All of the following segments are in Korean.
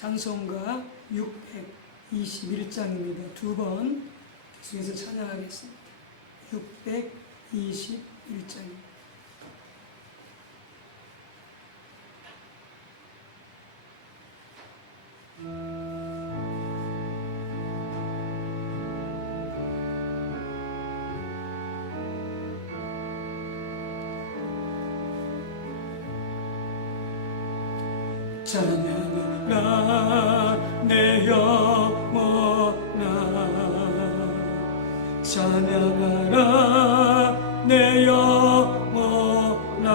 찬송가 621장입니다. 두 번 계속해서 찬양하겠습니다. 621장입니다. 찬양하라 내 영혼아, 찬양하라 내 영혼아,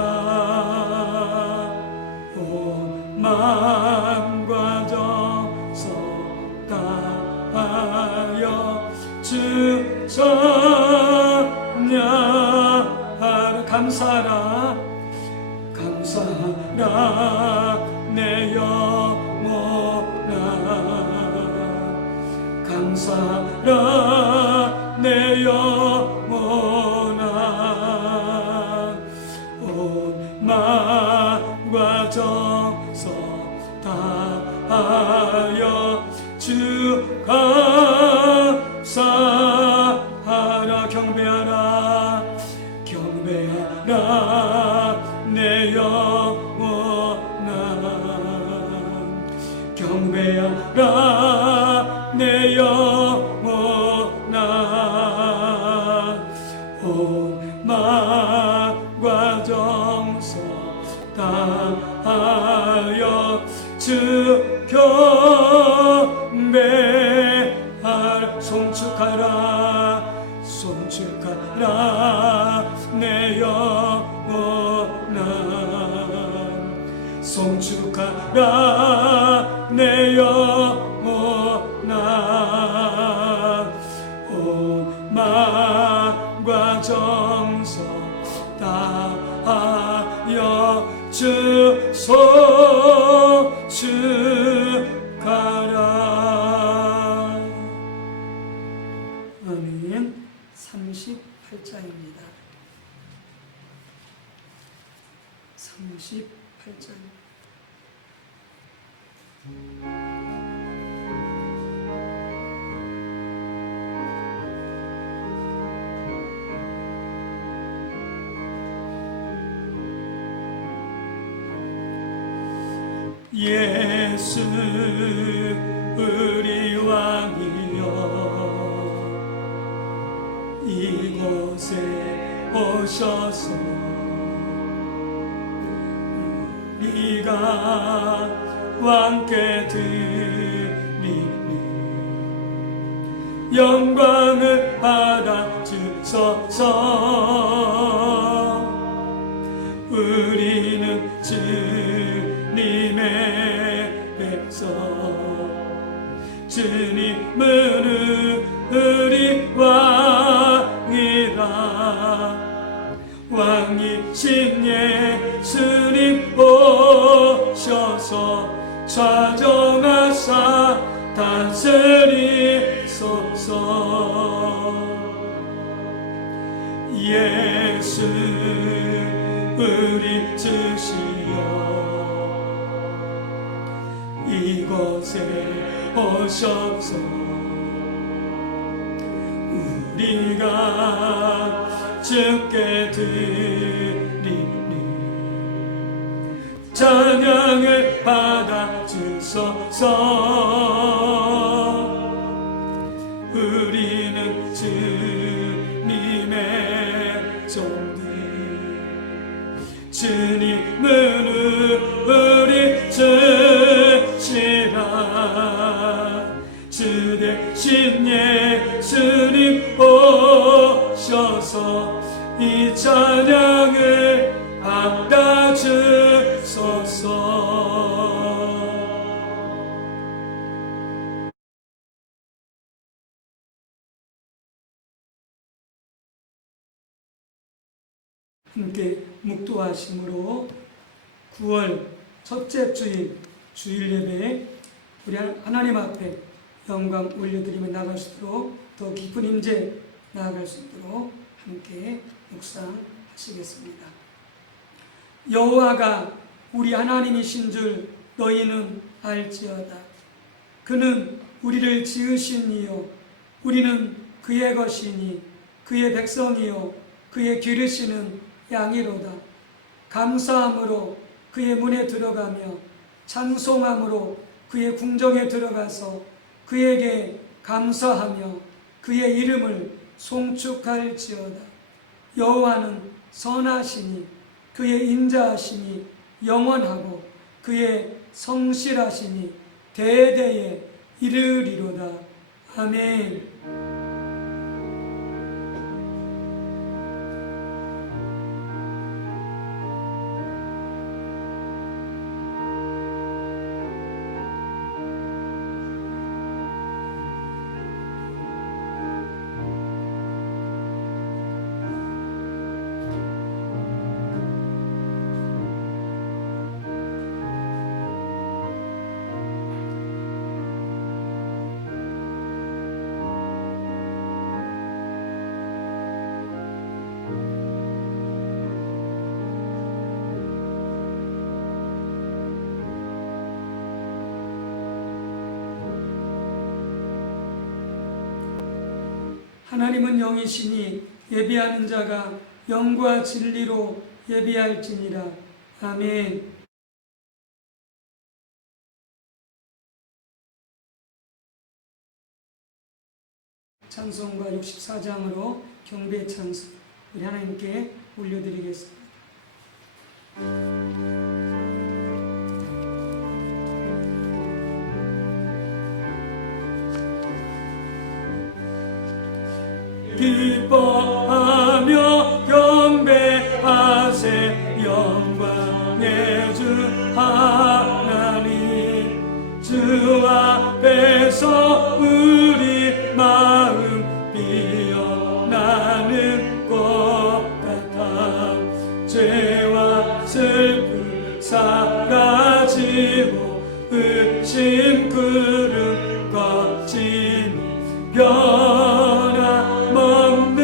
온 마음과 정성 다하여 주 찬양하라. 감사하라 감사하라 내 영혼아, 감사하라 내 영혼아, 온 마음과 정성 다하여 주 감사하라. 경배하라 경배하라 내 영혼아, 경배하라 내 영혼아, 온 마음과 정성 다하여 주 경배하라. 송축하라 송축하라 내 영혼아, 송축하라 내 영혼아, 온 마음과 정성 다하여 주 송축하라. 아멘. 38장입니다. 38장. 예수 우리 왕이여, 이곳에 오셔서 우리가 왕께 드리니 영광을 받아 주소서. 우리는 주님의 백성, 주님은 우리 왕이라. 왕이신 예수님 오셔서 좌정하사 다스리소서. 예수 우리 주시여, 이곳에 오셔서 우리가 주께 드리니 찬양을 받아 주소서. 우리는 주님의 종들, 주님은 우리 주시라. 주 대신 예수님 오셔서 이 찬양을 받아 주소서. 함께 묵도하심으로 9월 첫째 주일 예배에 우리 하나님 앞에 영광 올려드리며 나아갈 수 있도록 더 깊은 임재 나아갈 수 있도록 함께 묵상하시겠습니다. 여호와가 우리 하나님이신 줄 너희는 알지어다. 그는 우리를 지으신 이요 우리는 그의 것이니 그의 백성이요 그의 기르시는 양이로다. 감사함으로 그의 문에 들어가며 찬송함으로 그의 궁정에 들어가서 그에게 감사하며 그의 이름을 송축할지어다. 여호와는 선하시니 그의 인자하심이 영원하고 그의 성실하심이 대대에 이르리로다. 아멘. 하나님은 영이시니 예비하는 자가 영과 진리로 예비할지니라. 아멘. 찬송가 64장으로 경배 찬송 우리 하나님께 올려드리겠습니다. 기뻐하며 경배하세 영광의 주 하나님. 주 앞에서 우리 마음 피어나는 꽃 같아. 죄와 슬픔 사라지고 의심 구름 거치니 변함없는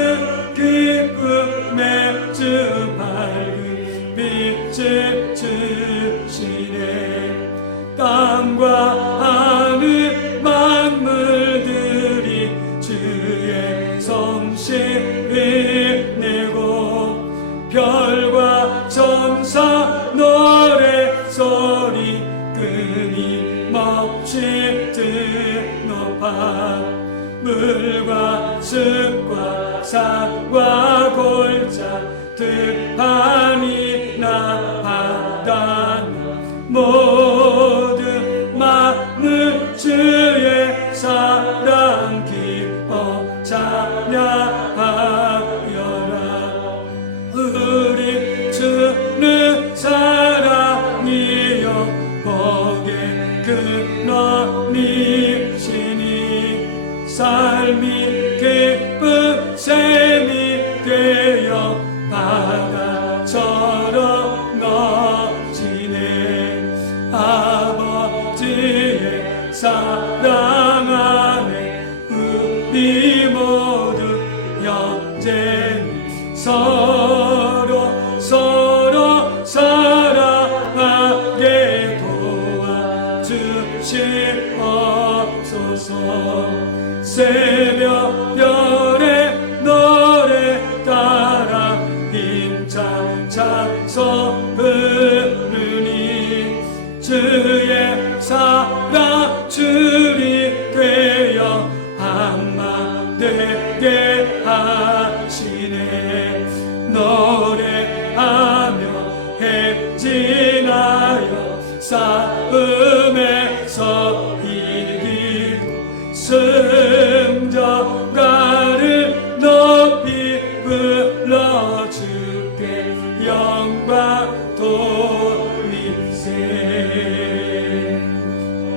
기쁨의 주 밝은 빛을 주시네. 땅과 하늘 만물들이 주의 성실을 내고 별과 천사 노래 소리 끊임없이 높아. 물과 습과 산과 골짜 들판이나 바다나 모든 만물 주의 사랑 기뻐 찬양하여라. 우리 주는 사랑이여 복의 근원이시니 삶이 기쁜 샘이 되어 바다처럼 넘치네. 아버지의 사랑 안에 우리 모두 영제니 서로 사랑하게 도와주시옵소서. 새벽 별의 노래 따라 힘찬 찬송 부르니 주의 사랑 줄이 되어 한마 되게 하시네. 노래하며 행진하여 싸움에서 이기고 승전가를 높이 불러주께 영광 돌리세.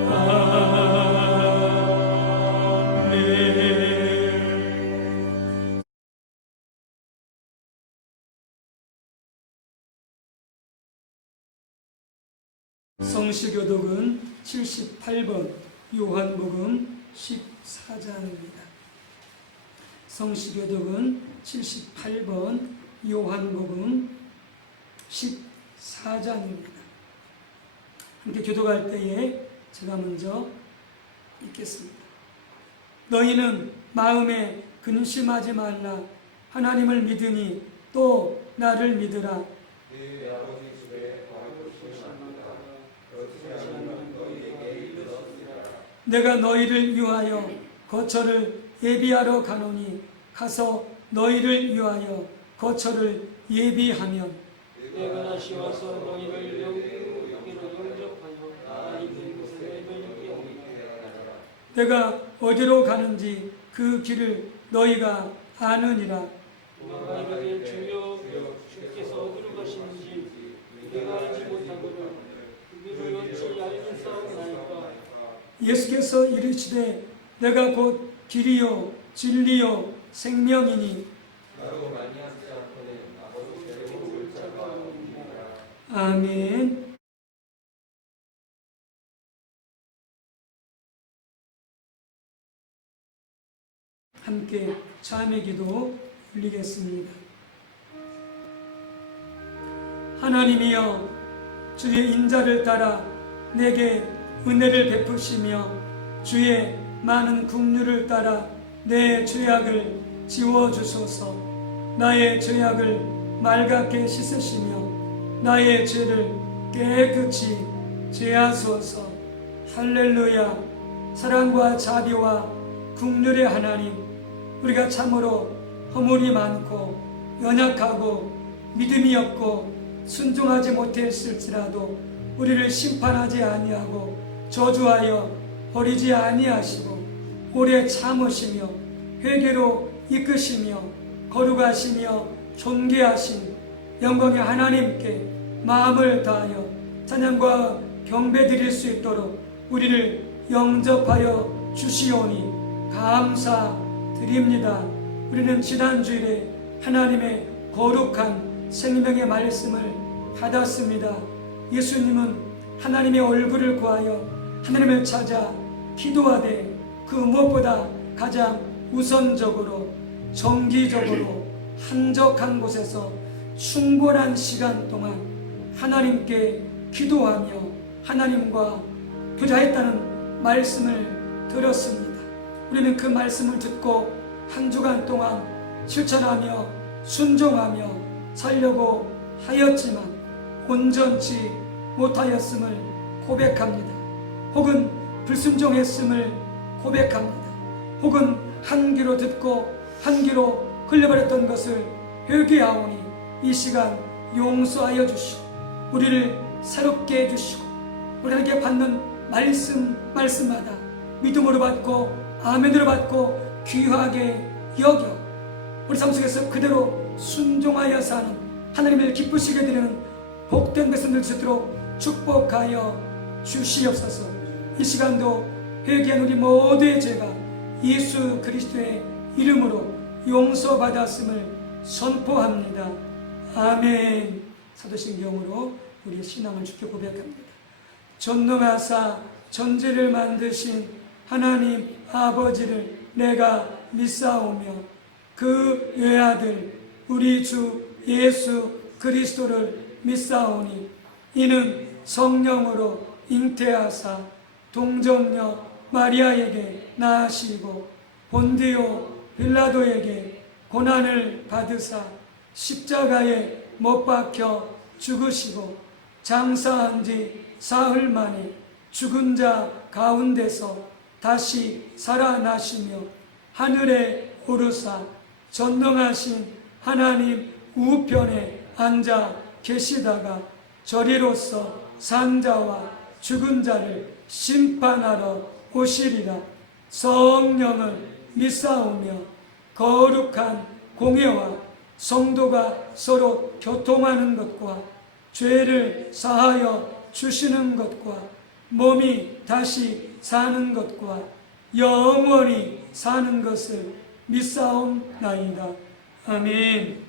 아멘. 성시교독은 78번 요한복음 14장입니다. 성시교독은 78번 요한복음 14장입니다. 함께 교독할 때에 제가 먼저 읽겠습니다. 너희는 마음에 근심하지 말라. 하나님을 믿으니 또 나를 믿으라. 네 아버지 집에 거룩히 만든다. 그렇지 않으면 너희에게 이르렀으리라. 내가 너희를 위하여 거처를 예비하러 가노니 가서 너희를 위하여 거처를 예비하면 내가 다시 와서 너희를 여기로 영접하여 나의 있는 곳에 너희에게 오게 하리라. 내가 어디로 가는지 그 길을 너희가 아느니라. 내가 이르되 주여 주께서 어디로 가시는지 내가 알지 못하거늘 그 길을 어찌 알겠사옵나이까. 예수께서 이르시되 내가 곧 길이요 진리요 생명이니 나로 말미암지 않고는 아버지께로 올 자가 없느니라. 아멘. 함께 참회 기도 올리겠습니다. 하나님이여 주의 인자를 따라 내게 은혜를 베푸시며 주의 많은 긍휼을 따라 내 죄악을 지워주소서. 나의 죄악을 맑게 씻으시며 나의 죄를 깨끗이 제하소서. 할렐루야. 사랑과 자비와 긍휼의 하나님, 우리가 참으로 허물이 많고 연약하고 믿음이 없고 순종하지 못했을지라도 우리를 심판하지 아니하고 저주하여 버리지 아니하시고 오래 참으시며 회개로 이끄시며 거룩하시며 존귀하신 영광의 하나님께 마음을 다하여 찬양과 경배 드릴 수 있도록 우리를 영접하여 주시오니 감사드립니다. 우리는 지난주일에 하나님의 거룩한 생명의 말씀을 받았습니다. 예수님은 하나님의 얼굴을 구하여 하나님을 찾아 기도하되 그 무엇보다 가장 우선적으로 정기적으로 한적한 곳에서 충분한 시간 동안 하나님께 기도하며 하나님과 교제했다는 말씀을 들었습니다. 우리는 그 말씀을 듣고 한 주간 동안 실천하며 순종하며 살려고 하였지만 온전치 못하였음을 고백합니다. 혹은 불순종했음을 고백합니다. 혹은 한 귀로 듣고 한 귀로 흘려버렸던 것을 회개하오니 이 시간 용서하여 주시고 우리를 새롭게 해주시고 우리에게 받는 말씀마다 믿음으로 받고 아멘으로 받고 귀하게 여겨 우리 삶 속에서 그대로 순종하여 사는 하나님을 기쁘시게 드리는 복된 백성들 수 있도록 축복하여 주시옵소서. 이 시간도 회개한 우리 모두의 죄가 예수 그리스도의 이름으로 용서받았음을 선포합니다. 아멘. 사도신경으로 우리의 신앙을 주께 고백합니다. 전능하사 전지를 만드신 하나님 아버지를 내가 믿사오며 그 외아들 우리 주 예수 그리스도를 믿사오니 이는 성령으로 잉태하사 동정녀 마리아에게 낳으시고 본디오 빌라도에게 고난을 받으사 십자가에 못 박혀 죽으시고 장사한 지 사흘 만에 죽은 자 가운데서 다시 살아나시며 하늘에 오르사 전능하신 하나님 우편에 앉아 계시다가 저리로서 산 자와 죽은 자를 심판하러 오시리라. 성령을 믿사오며 거룩한 공예와 성도가 서로 교통하는 것과 죄를 사하여 주시는 것과 몸이 다시 사는 것과 영원히 사는 것을 믿사옵나이다. 아멘.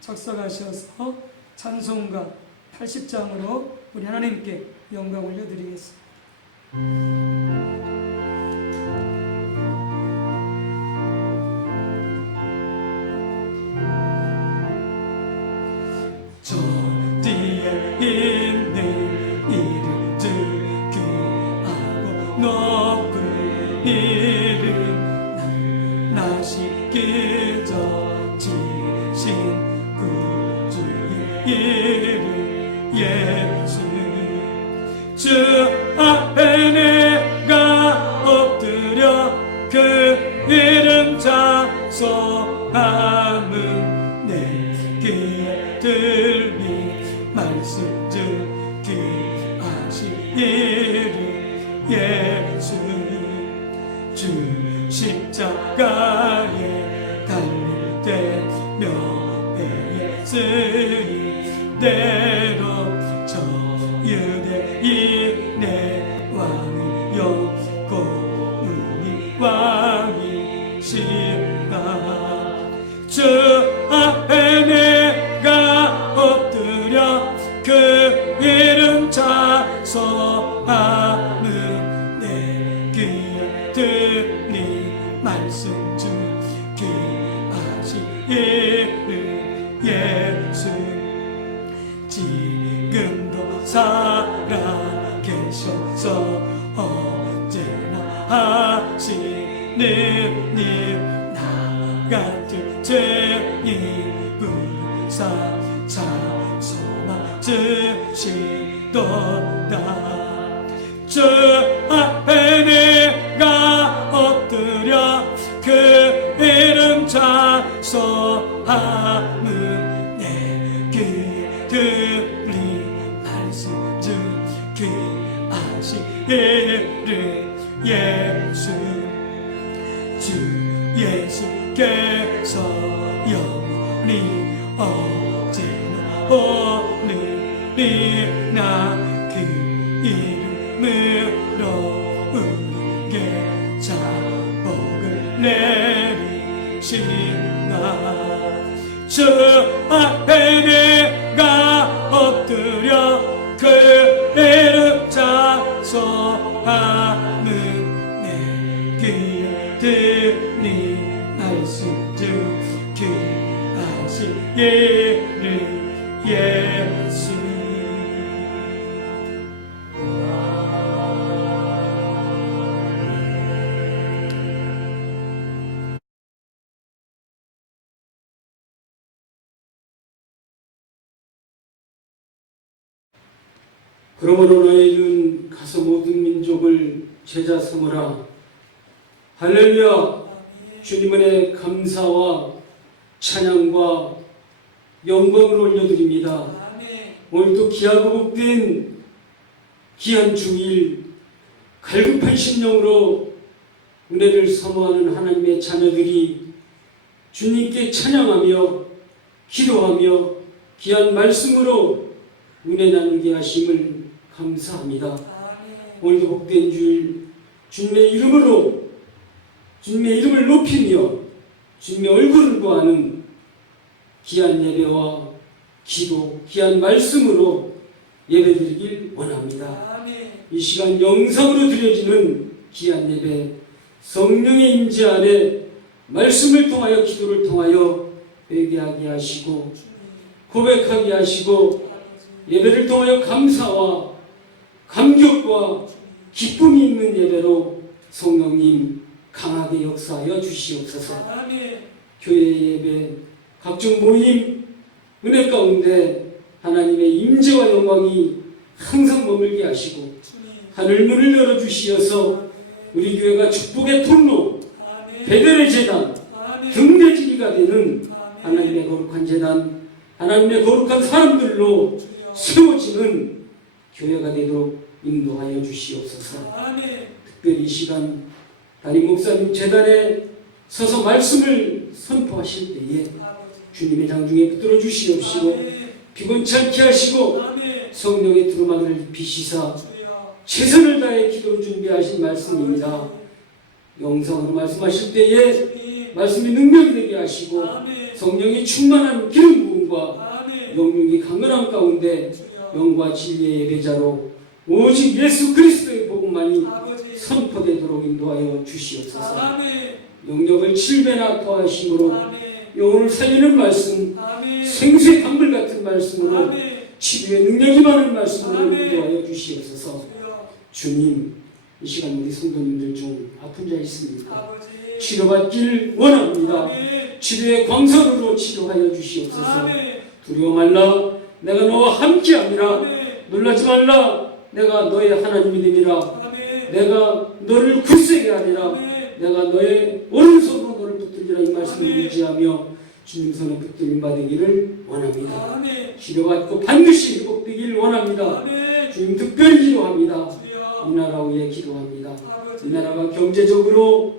작성하셔서 찬송가 80장으로 우리 하나님께 영광 올려드리겠습니다. 저 이름 나시기 전 지신 구주의 이름 예수 주 앞에 내가 엎드려 그 이름 자소함은 내 귀에 들리 말씀 듣기 하시 이름 예수 주 십자가에 달릴 때 뼈에 쓰인 대로 저 유대인 내 왕이요 고은이 왕이시라 주 앞에 내가 엎드려 그 이름 자소함은 내 귀에 들리 말씀 듣기 하시 이름 예수 지금도 살아계셔서 언제나 하시는 일 나 같은 죄인 부르사 자소만 주시도다 주 앞에 내가 엎드려 그 이름 자소함은 내 귀에 들리 말씀 듣기 하시 이름 예수 주 예수께서 영원히 언제나 오늘이나 그 이름으로 우리에게 자복을 내리시나 주 앞에 내가 엎드려 그 이름 자소함은 내 귀에 들리 말씀 듣기 하시 이름 예수 그러므로 너희는 가서 모든 민족을 제자 삼으라. 할렐루야. 주님의 감사와 찬양과 영광을 올려드립니다. 오늘도 귀하고 복된 귀한 주일 갈급한 심령으로 은혜를 사모하는 하나님의 자녀들이 주님께 찬양하며 기도하며 귀한 말씀으로 은혜 나누게 하심을 감사합니다. 오늘도 복된 주일 주님의 이름으로 주님의 이름을 높이며 주님의 얼굴을 구하는 귀한 예배와 기도, 귀한 말씀으로 예배드리길 원합니다. 이 시간 영상으로 드려지는 귀한 예배, 성령의 임재 안에 말씀을 통하여 기도를 통하여 회개하게 하시고 고백하게 하시고 예배를 통하여 감사와 감격과 기쁨이 있는 예배로 성령님 강하게 역사하여 주시옵소서. 교회 예배, 각종 모임, 은혜 가운데 하나님의 임재와 영광이 항상 머물게 하시고 하늘 문을 열어주시어서 우리 교회가 축복의 통로, 베델의 제단, 등대지기가 되는 하나님의 거룩한 제단, 하나님의 거룩한 사람들로 세워지는 교회가 되도록 인도하여 주시옵소서. 특별히 이 시간 담임 목사님 제단에 서서 말씀을 선포하실 때에 주님의 장중에 붙들어 주시옵시고 피곤치 않게 하시고 성령의 두루마기를 입히시사 최선을 다해 기도를 준비하신 말씀입니다. 영상으로 말씀하실 때에 말씀이 능력이 되게 하시고 성령이 충만한 기름 부음과 영육이 강건함 가운데 영과 진리의 예배자로 오직 예수 그리스도의 복음만이 선포되도록 인도하여 주시옵소서. 영역을 7배나 더하심으로 영혼을 살리는 말씀, 생수의 강물 같은 말씀으로 치유의 능력이 많은 말씀으로 인도하여 주시옵소서. 주님, 이 시간 우리 성도님들 중 아픈 자 있습니까? 아버지 치료받길 원합니다. 아멘 치료의 광선으로 치료하여 주시옵소서. 아멘 두려워 말라, 내가 너와 함께함이라. 아멘 놀라지 말라, 내가 너의 하나님이 됨이라. 아멘 내가 너를 굳세게 하리라. 아멘 내가 너의 오른손으로 너를 붙들리라. 이 말씀을 아멘. 유지하며 주님 손에 붙들림 받으기를 원합니다. 아멘 치료받고 반드시 회복되기를 원합니다. 아멘 주님 특별히 기도합니다. 주여 이 나라 위해 기도합니다. 아버지 이 나라가 경제적으로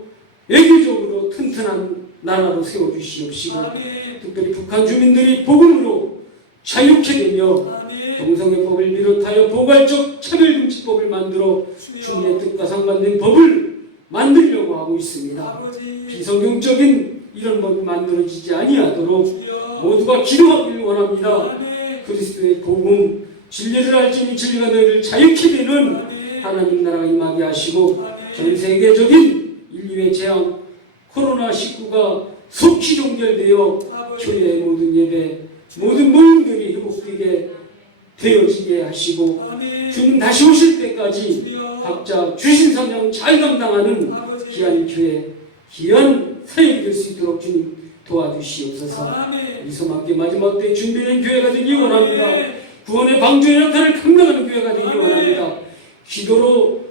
외교적으로 튼튼한 나라로 세워주시옵시고 아멘 특별히 북한 주민들이 복음으로 자유케 되며 아멘 동성애 법을 비롯하여 포괄적 차별금지법을 만들어 주님의 주여 뜻과 상반된 법을 만들려고 하고 있습니다. 아버지 비성경적인 이런 법이 만들어지지 아니하도록 주여 모두가 기도하기를 원합니다. 아멘 그리스도의 복음 진리를 알지니 진리가 너희를 자유케 되는 아멘 하나님 나라가 임하게 하시고 전 아멘 세계적인 인류의 재앙 코로나19가 속히 종결되어 아버지 교회의 모든 예배 모든 모임들이 회복되게 되어지게 하시고 아멘 주님 다시 오실 때까지 주여 각자 주신 사명 잘 감당하는 아버지 귀한 교회 귀한 사역이 될 수 있도록 주님 도와주시옵소서. 아멘 이소망께 마지막 때 준비된 교회가 되기 원합니다. 아멘 구원의 방주의 역할을 감당하는 교회가 되기 아멘. 원합니다. 기도로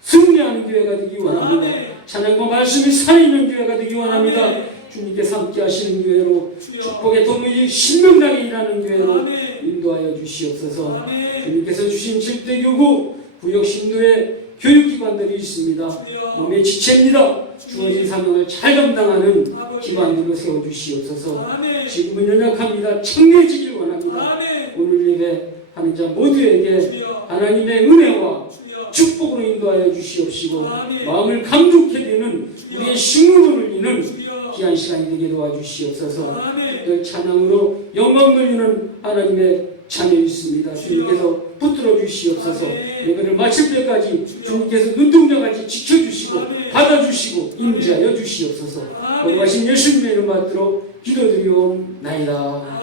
승리하는 교회가 되기 원합니다. 아멘 찬양과 말씀이 살아있는 교회가 되기 원합니다. 아멘. 주님께서 함께 하시는 교회로 주여 축복의 도움이 신명나게 일하는 교회로 아멘 인도하여 주시옵소서. 아멘 주님께서 주신 7대 교구 구역 신도의 교육기관들이 있습니다. 주여 몸의 지체입니다. 주어진 사명을 잘 감당하는 아버지 기관들로 세워주시옵소서. 아멘 지금은 연약합니다. 청해지길 원합니다. 아멘 오늘 예배 하는 자 모두에게 주여 하나님의 은혜와 주여 축복으로 인도하여 주시옵시고 아멘. 마음을 감격케 되는 우리의 식물을 울리는 주여 귀한 시간이 되게 도와주시옵소서. 아멘 특별 찬양으로 영광 돌리는 하나님의 자녀 있습니다. 주님께서 붙들어 주시옵소서. 아멘. 예배를 마칠 때까지 주님께서 눈동자같이 지켜주시고 아멘. 받아주시고 임재하여 주시옵소서. 아멘. 거룩하신 예수님의 이름 받들어 기도드리옵나이다.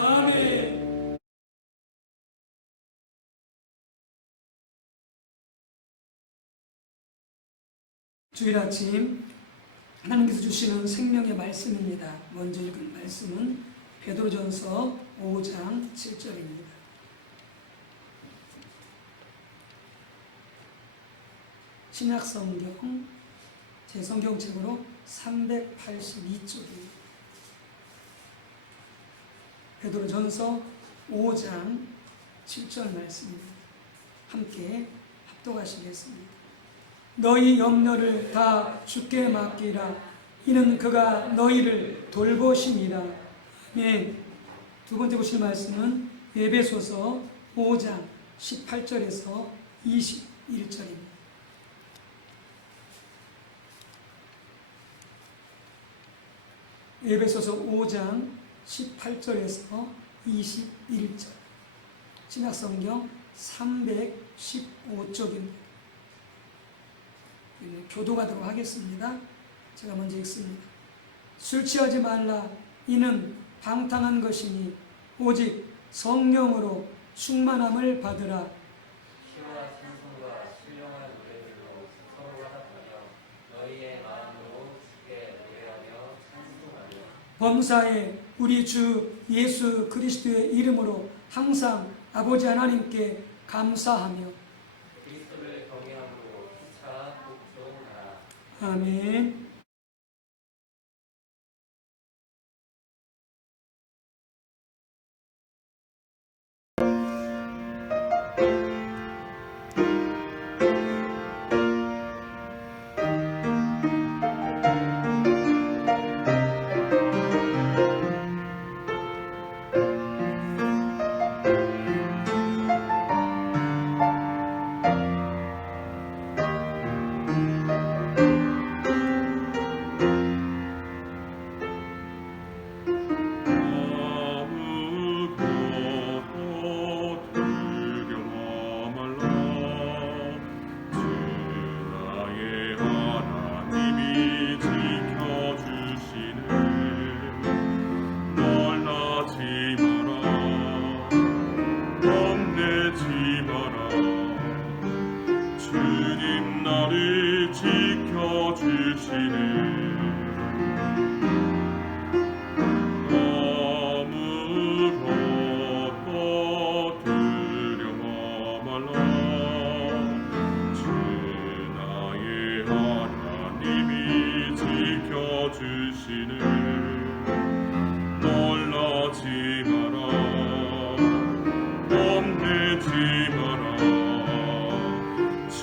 아멘 주일 아침 하나님께서 주시는 생명의 말씀입니다. 먼저 읽은 말씀은 베드로전서 5장 7절입니다. 신약성경 제 성경책으로 382쪽입니다. 베드로전서 5장 7절 말씀입니다. 함께 합독하시겠습니다. 너희 염려를 다 주께 맡기라. 이는 그가 너희를 돌보심이라. 아멘. 두 번째 보실 말씀은 에베소서 5장 18절에서 21절입니다. 에베소서 5장 18절에서 21절. 신약성경 315쪽입니다. 교도하도록 하겠습니다. 제가 먼저 읽습니다. 술 취하지 말라. 이는 방탕한 것이니 오직 성령으로 충만함을 받으라. 시와 찬송과 신령한 노래들로 서로 화답하며 너희의 마음으로 주께 노래하며 찬송하며 범사에 우리 주 예수 그리스도의 이름으로 항상 아버지 하나님께 감사하며 그리스도를 경외함으로 피차 복종하라. 아멘.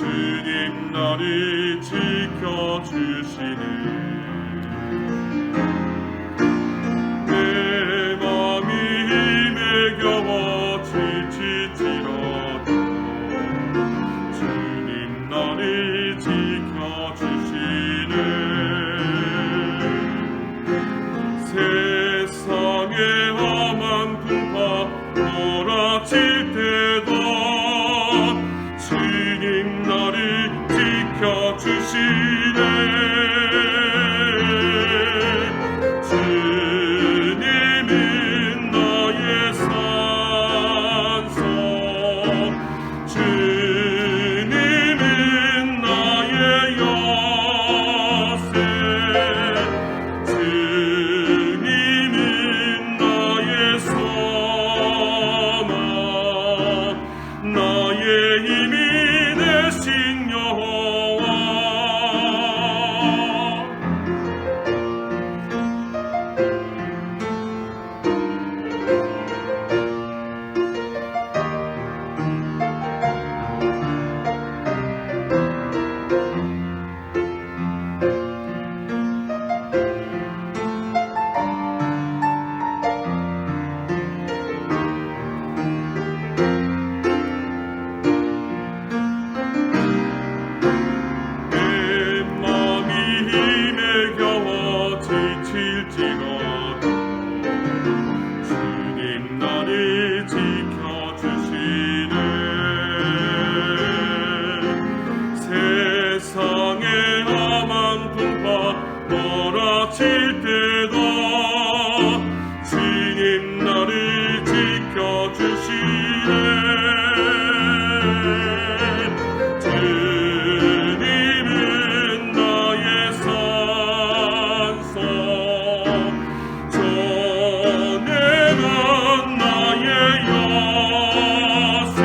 주님 나를 지켜주시네. 내 맘이 힘에 겨워 지칠지라도 주님 나를 지켜주시네. 세상의 험한 풍파 몰아칠 때도 주님 나를 지켜주시네. 주님은 나의 산성, 주님은 나의 여세, 주님은 나의 소망, 나의 힘이 되신 여호와. 내 맘이 힘에 겨워 지칠지라도 주님 나를 지켜주시네. 세상의 험한 풍파 몰아칠 때도 주님 나를 지켜주시네. 주님은 나의 산성, 전에는 나의 여세,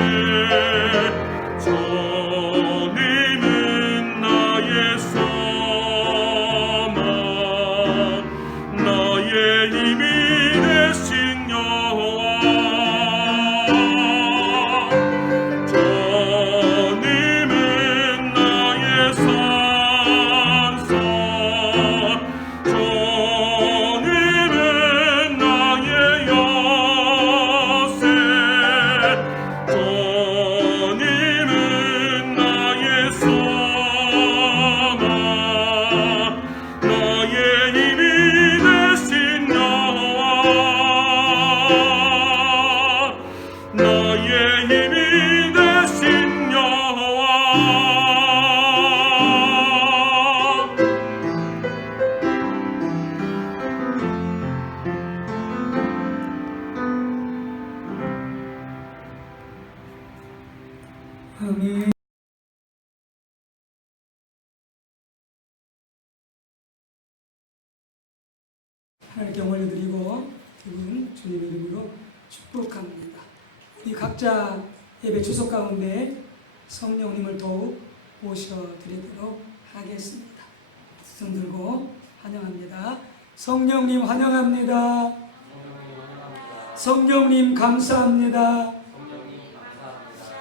주님은 나의 소망, 나의 힘이 되신 여호와. 주님은 나의 산성, 주님은 나의 여세, 주님은 나의 소망, 나의 힘이 되신 여호와. 나의 힘이 되신 여호와. 아멘. 하나님께 올려드리고 두 분 주님의 이름으로 축복합니다. 우리 각자 예배 주소 가운데 성령님을 더욱 모셔드리도록 하겠습니다. 손 들고 환영합니다. 성령님 환영합니다. 성령님 감사합니다.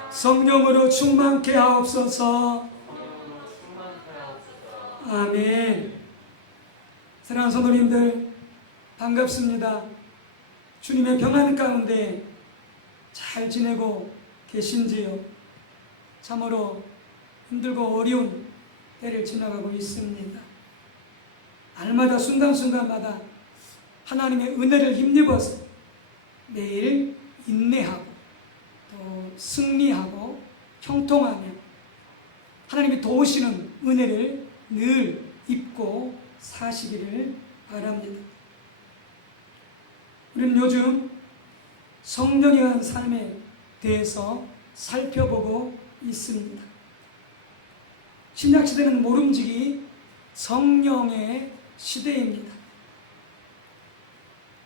성령으로 충만케 하옵소서. 아멘. 사랑하는 성도님들 반갑습니다. 주님의 평안 가운데 잘 지내고 계신지요? 참으로 힘들고 어려운 때를 지나가고 있습니다. 날마다 순간순간마다 하나님의 은혜를 힘입어서 매일 인내하고 또 승리하고 형통하며 하나님이 도우시는 은혜를 늘 입고 사시기를 바랍니다. 우리는 요즘 성령에 의한 삶에 대해서 살펴보고 있습니다. 신약시대는 모름지기 성령의 시대입니다.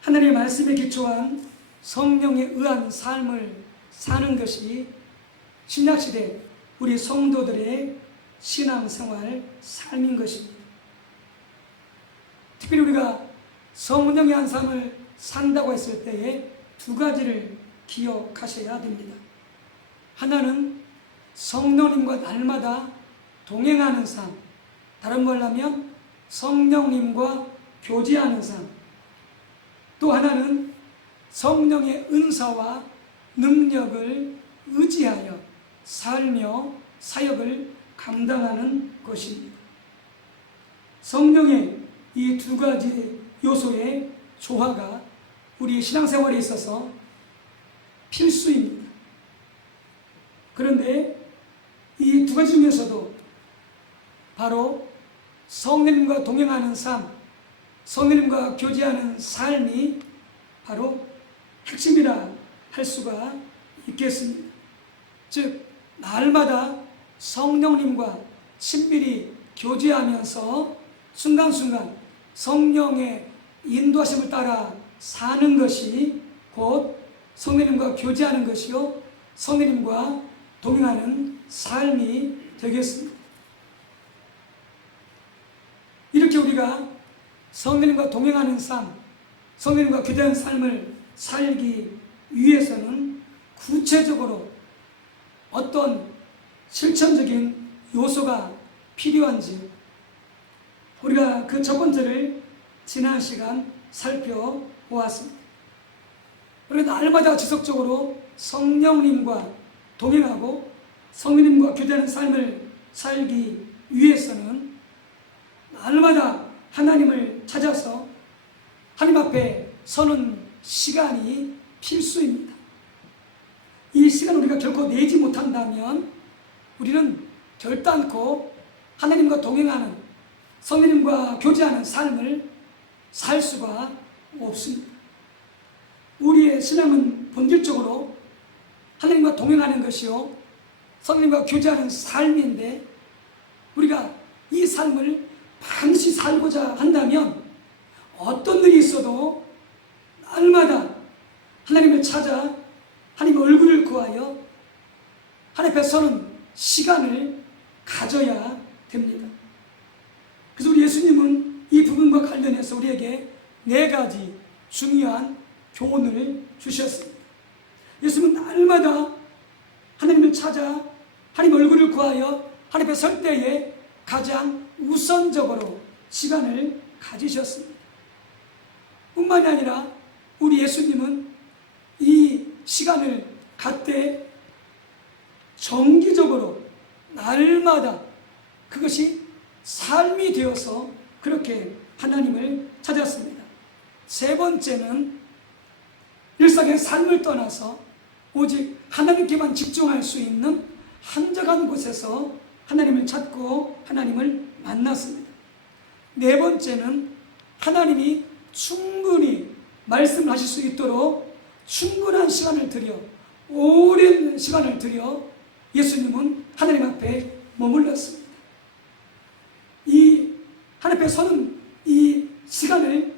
하나님의 말씀에 기초한 성령에 의한 삶을 사는 것이 신약시대 우리 성도들의 신앙생활 삶인 것입니다. 특별히 우리가 성령에 의한 삶을 산다고 했을 때에 두 가지를 기억하셔야 됩니다. 하나는 성령님과 날마다 동행하는 삶, 다른 말로 하면 성령님과 교제하는 삶. 또 하나는 성령의 은사와 능력을 의지하여 살며 사역을 감당하는 것입니다. 성령의 이 두 가지 요소의 조화가 우리 신앙생활에 있어서 필수입니다. 그런데 이 두 가지 중에서도 바로 성령님과 동행하는 삶, 성령님과 교제하는 삶이 바로 핵심이라 할 수가 있겠습니다. 즉 날마다 성령님과 친밀히 교제하면서 순간순간 성령의 인도하심을 따라 사는 것이 곧 성령님과 교제하는 것이요 성령님과 동행하는 삶이 되겠습니다. 이렇게 우리가 성령님과 동행하는 삶, 성령님과 교제하는 삶을 살기 위해서는 구체적으로 어떤 실천적인 요소가 필요한지 우리가 그 첫 번째를 지난 시간 살펴보았습니다. 우리가 날마다 지속적으로 성령님과 동행하고 성령님과 교제하는 삶을 살기 위해서는 날마다 하나님을 찾아서 하나님 앞에 서는 시간이 필수입니다. 이 시간을 우리가 결코 내지 못한다면 우리는 결단코 하나님과 동행하는 성령님과 교제하는 삶을 살 수가 없습니다. 우리의 신앙은 본질적으로 하나님과 동행하는 것이요 성령님과 교제하는 삶인데 우리가 이 삶을 반드시 살고자 한다면 어떤 일이 있어도 날마다 하나님을 찾아 하나님의 얼굴을 구하여 하나님 앞에 서는 시간을 가져야 됩니다. 그래서 우리 예수님은 이 부분과 관련해서 우리에게 4가지 중요한 교훈을 주셨습니다. 예수님은 날마다 하나님을 찾아 하나님 얼굴을 구하여 하나님 앞에 설 때에 가장 우선적으로 시간을 가지셨습니다. 뿐만이 아니라 우리 예수님은 이 시간을 갖되 정기적으로 날마다 그것이 삶이 되어서 그렇게 하나님을 찾았습니다. 세 번째는 일상의 삶을 떠나서 오직 하나님께만 집중할 수 있는 한적한 곳에서 하나님을 찾고 하나님을 만났습니다. 네 번째는 하나님이 충분히 말씀하실 수 있도록 충분한 시간을 들여 오랜 시간을 들여 예수님은 하나님 앞에 머물렀습니다. 이 하나님 앞에 서는 이 시간을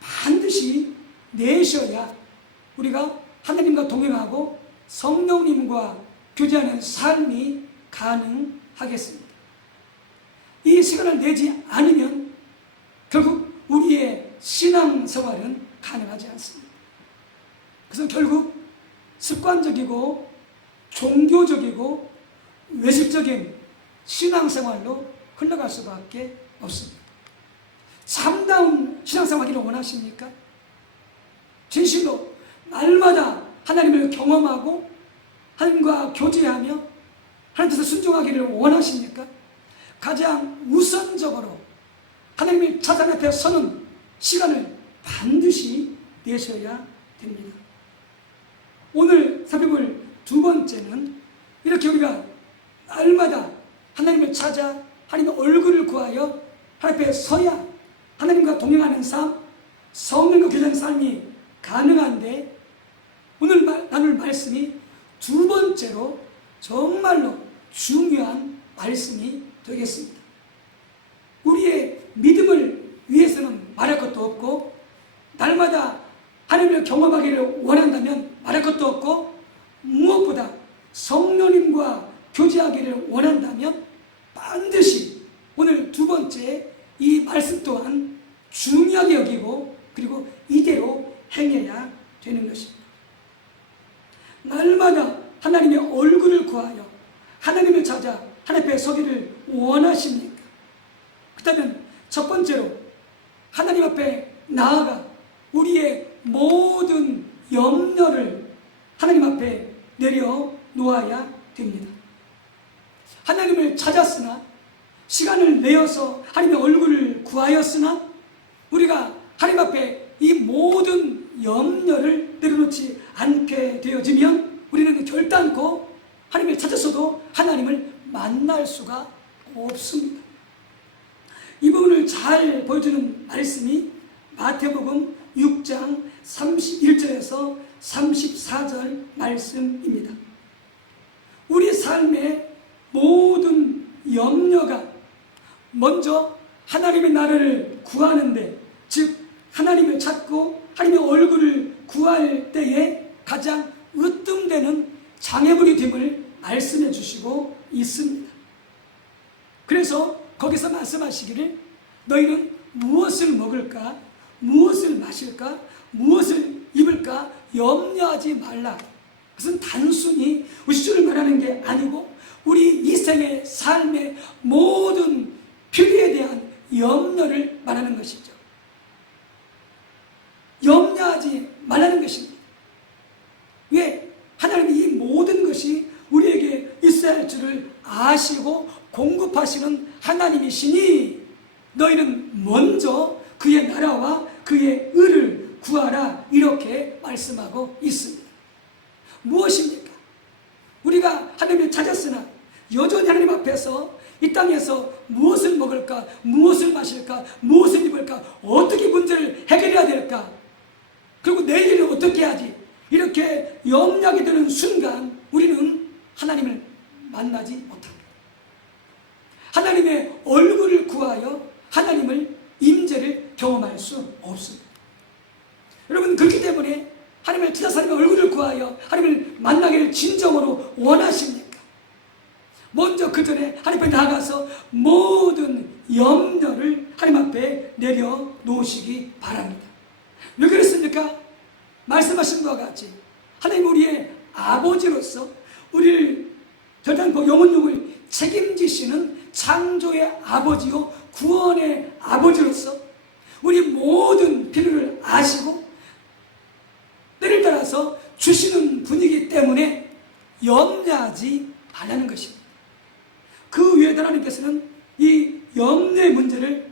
반드시 내셔야 우리가 하나님과 동행하고 성령님과 교제하는 삶이 가능하겠습니다. 이 시간을 내지 않으면 결국 우리의 신앙생활은 가능하지 않습니다. 그래서 결국 습관적이고 종교적이고 외식적인 신앙생활로 흘러갈 수밖에 없습니다. 참다운 신앙생활을 원하십니까? 진실로 날마다 하나님을 경험하고 하나님과 교제하며 하나님 뜻에 순종하기를 원하십니까? 가장 우선적으로 하나님을 찾아 앞에 서는 시간을 반드시 내셔야 됩니다. 오늘 살펴볼 두 번째는 이렇게 우리가 날마다 하나님을 찾아 하나님의 얼굴을 구하여 하나님 앞에 서야 하나님과 동행하는 삶, 성령과 교제하는 삶이 가능한데 오늘 나눌 말씀이 두 번째로 정말로 중요한 말씀이 되겠습니다. 우리의 하나님을 경험하기를 원한다면 말할 것도 없고, 무엇보다 성령님과 교제하기를 원한다면 반드시 오늘 두 번째 이 말씀 또한 중요하게 여기고, 그리고 이대로 행해야 되는 것입니다. 날마다 하나님의 얼굴을 구하여 하나님을 찾아 하나님 앞에 서기를 원하십니까? 그렇다면 첫 번째로 하나님 앞에 나아가 우리의 모든 염려를 하나님 앞에 내려놓아야 됩니다. 하나님을 찾았으나, 시간을 내어서 하나님의 얼굴을 구하였으나, 우리가 하나님 앞에 이 모든 염려를 내려놓지 않게 되어지면 우리는 결단코 하나님을 찾았어도 하나님을 만날 수가 없습니다. 이 부분을 잘 보여주는 말씀이 마태복음 6장 31절에서 34절 말씀입니다. 우리 삶의 모든 염려가 먼저 하나님의 나라를 구하는데, 즉 하나님을 찾고 하나님의 얼굴을 구할 때에 가장 으뜸되는 장애물이 됨을 말씀해 주시고 있습니다. 그래서 거기서 말씀하시기를 너희는 무엇을 먹을까, 무엇을 마실까, 무엇을 입을까 염려하지 말라. 그것은 단순히 우주를 말하는 게 아니고 우리 이생의 삶의 모든 필요에 대한 염려를 말하는 것이죠. 염려하지 말라는 것입니다. 왜? 하나님이 이 모든 것이 우리에게 있어야 할 줄을 아시고 공급하시는 하나님이시니 너희는 먼저 그의 나라와 그의 의를 구하라, 이렇게 말씀하고 있습니다. 무엇입니까? 우리가 하나님을 찾았으나 여전히 하나님 앞에서 이 땅에서 무엇을 먹을까, 무엇을 마실까, 무엇을 입을까, 어떻게 문제를 해결해야 될까, 그리고 내일을 어떻게 하지, 이렇게 염려하게 되는 순간 우리는 하나님을 만나지 못합니다. 하나님의 얼굴을 구하여 하나님을 임재를 경험할 수 없습니다. 여러분, 그렇기 때문에 하나님을 찾아서 하나님의 얼굴을 구하여 하나님을 만나기를 진정으로 원하십니까? 먼저 그 전에 하나님 앞에 나아가서 모든 염려를 하나님 앞에 내려놓으시기 바랍니다. 왜 그렇습니까? 말씀하신 것과 같이 하나님 우리의 아버지로서 우리를 결단코 영혼육을 책임지시는 창조의 아버지요 구원의 아버지로서 우리 모든 필요를 아시고 때를 따라서 주시는 분이기 때문에 염려하지 말라는 것입니다. 그 외에 하나님께서는 이 염려의 문제를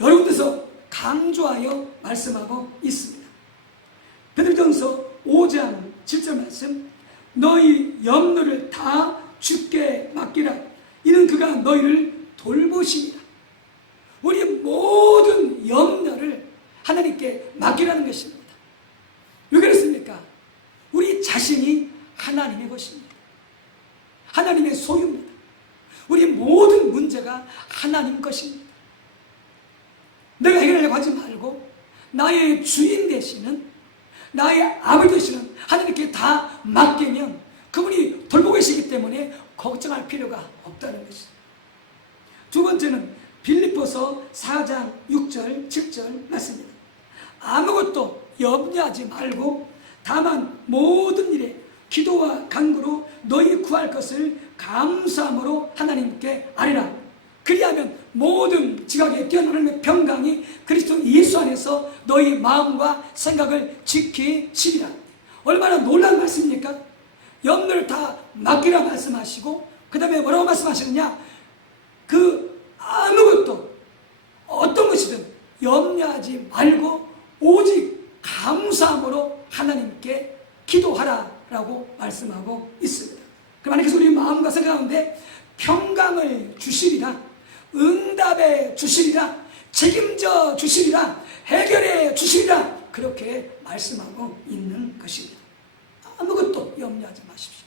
여러 군데서 강조하여 말씀하고 있습니다. 베드로전서 5장 7절 말씀, 너희 염려를 다 주께 맡기라, 이는 그가 너희를 돌보시리라. 우리 모든 염려를 하나님께 맡기라는 것입니다. 왜 그렇습니까? 우리 자신이 하나님의 것입니다. 하나님의 소유입니다. 우리 모든 문제가 하나님 것입니다. 내가 해결하려고 하지 말고 나의 주인 되시는, 나의 아버지 되시는 하나님께 다 맡기면 그분이 돌보고 계시기 때문에 걱정할 필요가 없다는 것입니다. 두 번째는 빌립보서 4장 6절 7절 말씀입니다. 아무것도 염려하지 말고 다만 모든 일에 기도와 간구로 너희 구할 것을 감사함으로 하나님께 아뢰라. 그리하면 모든 지각에 뛰어나는 평강이 그리스도 예수 안에서 너희 마음과 생각을 지키시리라. 얼마나 놀라운 말씀입니까? 염려를 다 맡기라 말씀하시고 그 다음에 뭐라고 말씀하시느냐? 그 아무것도 어떤 것이든 염려하지 말고 오직 감사함으로 하나님께 기도하라라고 말씀하고 있습니다. 그럼 하나님께서 우리 마음과 생각 가운데 평강을 주시리라, 응답해 주시리라, 책임져 주시리라, 해결해 주시리라, 그렇게 말씀하고 있는 것입니다. 아무것도 염려하지 마십시오.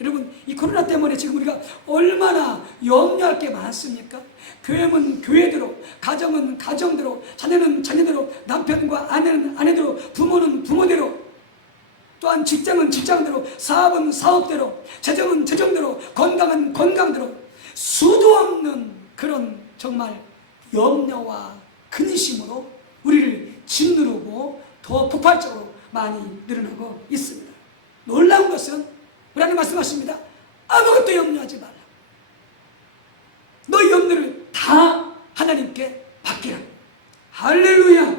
여러분, 이 코로나 때문에 지금 우리가 얼마나 염려할 게 많습니까? 교회는 교회대로, 가정은 가정대로, 자녀는 자녀대로, 남편과 아내는 아내대로, 부모는 부모대로, 또한 직장은 직장대로, 사업은 사업대로, 재정은 재정대로, 건강은 건강대로, 수도 없는 그런 정말 염려와 근심으로 우리를 짓누르고 더 폭발적으로 많이 늘어나고 있습니다. 놀라운 것은 우리 하나님 말씀하십니다. 아무것도 염려하지 말라. 너희 염려를 다 하나님께 맡기라. 할렐루야.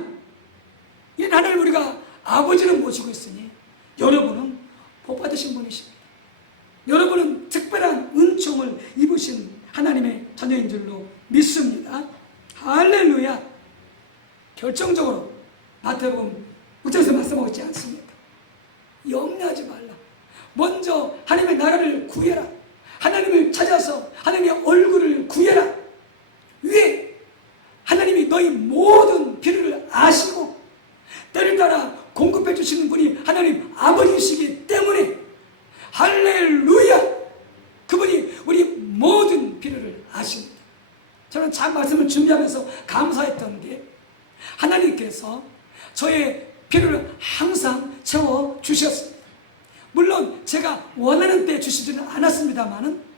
이런 하나님 우리가 아버지를 모시고 있으니 여러분은 복받으신 분이십니다. 여러분은 특별한 은총을 입으신 하나님의 자녀인 줄로 믿습니다. 할렐루야. 결정적으로 마태복음 6장에서 말씀하고 있지 않습니까? 염려하지 말라. 먼저 하나님의 나라를 구해라. 하나님을 찾아서 하나님의 얼굴을 구해라. 왜? 하나님이 너희 모든 필요를 아시고 때를 따라 공급해 주시는 분이 하나님 아버지이시기 때문에 할렐루야. 그분이 우리 모든 필요를 아십니다. 저는 참 말씀을 준비하면서 감사했던 게 하나님께서 저의 필요를 항상 채워주셨습니다. 물론 제가 원하는 때 주시지는 않았습니다만은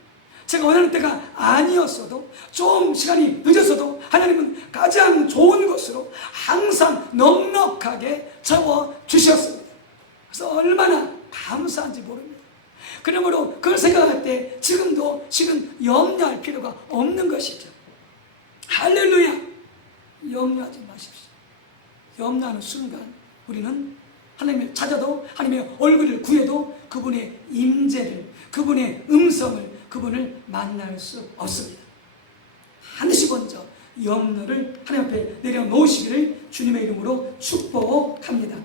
제가 원하는 때가 아니었어도 좀 시간이 늦었어도 하나님은 가장 좋은 것으로 항상 넉넉하게 채워주셨습니다. 그래서 얼마나 감사한지 모릅니다. 그러므로 그걸 생각할 때 지금도 염려할 필요가 없는 것이죠. 할렐루야. 염려하지 마십시오. 염려하는 순간 우리는 하나님을 찾아도 하나님의 얼굴을 구해도 그분의 임재를, 그분의 음성을, 그분을 만날 수 없습니다. 반드시 먼저 염려를 하나님 앞에 내려놓으시기를 주님의 이름으로 축복합니다.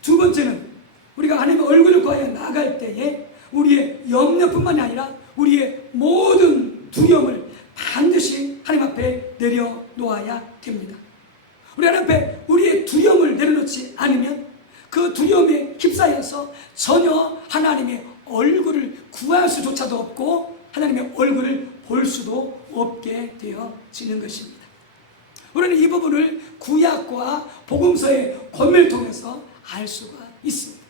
두 번째는 우리가 하나님의 얼굴을 구하여 나갈 때에 우리의 염려뿐만이 아니라 우리의 모든 두려움을 반드시 하나님 앞에 내려놓아야 됩니다. 우리 하나님 앞에 우리의 두려움을 내려놓지 않으면 그 두려움에 휩싸여서 전혀 하나님의 얼굴을 구할 수조차도 없고 하나님의 얼굴을 볼 수도 없게 되어지는 것입니다. 우리는 이 부분을 구약과 복음서의 권면을 통해서 알 수가 있습니다.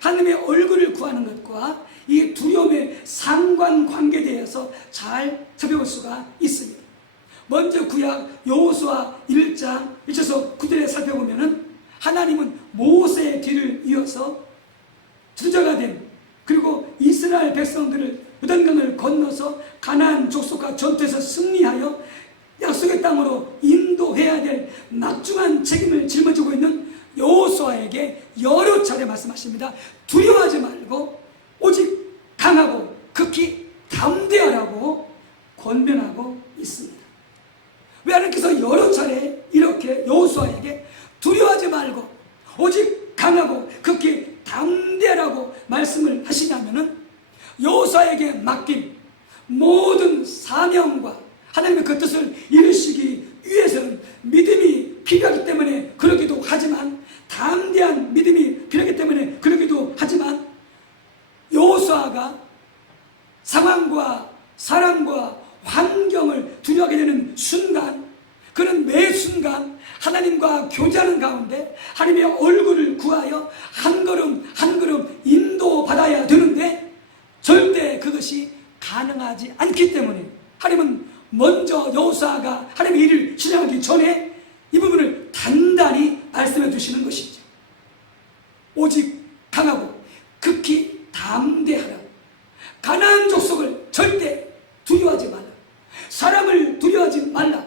하나님의 얼굴을 구하는 것과 이 두려움의 상관관계에 대해서 잘 살펴볼 수가 있습니다. 먼저 구약 여호수아 1장 1절에서 9절에 살펴보면은 하나님은 모세의 뒤를 이어서 주저가 된 그리고 이스라엘 백성들을 요단강을 건너서 가나안 족속과 전투에서 승리하여 약속의 땅으로 인도해야 될 막중한 책임을 짊어지고 있는 여호수아에게 여러 차례 말씀하십니다. 두려워하지 말고 오직 강하고 극히 담대하라고 권면하고 있습니다. 왜 하나님께서 여러 차례 이렇게 여호수아에게 두려워하지 말고 오직 강하고 극히 담대하라고 말씀을 하시냐면은 여호수아에게 맡긴 모든 사명과 하나님의 그 뜻을 이루시기 위해서는 믿음이 필요하기 때문에 그러기도 하지만 담대한 믿음이 필요하기 때문에 그러기도 하지만 여호수아가 상황과 사람과 환경을 두려워하게 되는 순간 그는 매 순간 하나님과 교제하는 가운데 하나님의 얼굴을 구하여 한 걸음 한 걸음 인도받아야 되는데 절대 그것이 가능하지 않기 때문에 하나님은 먼저 여호수아가 하나님의 일을 실행하기 전에 이 부분을 단단히 말씀해 주시는 것이죠. 오직 강하고 극히 담대하라. 가나안 족속을 절대 두려워하지 말라. 사람을 두려워하지 말라.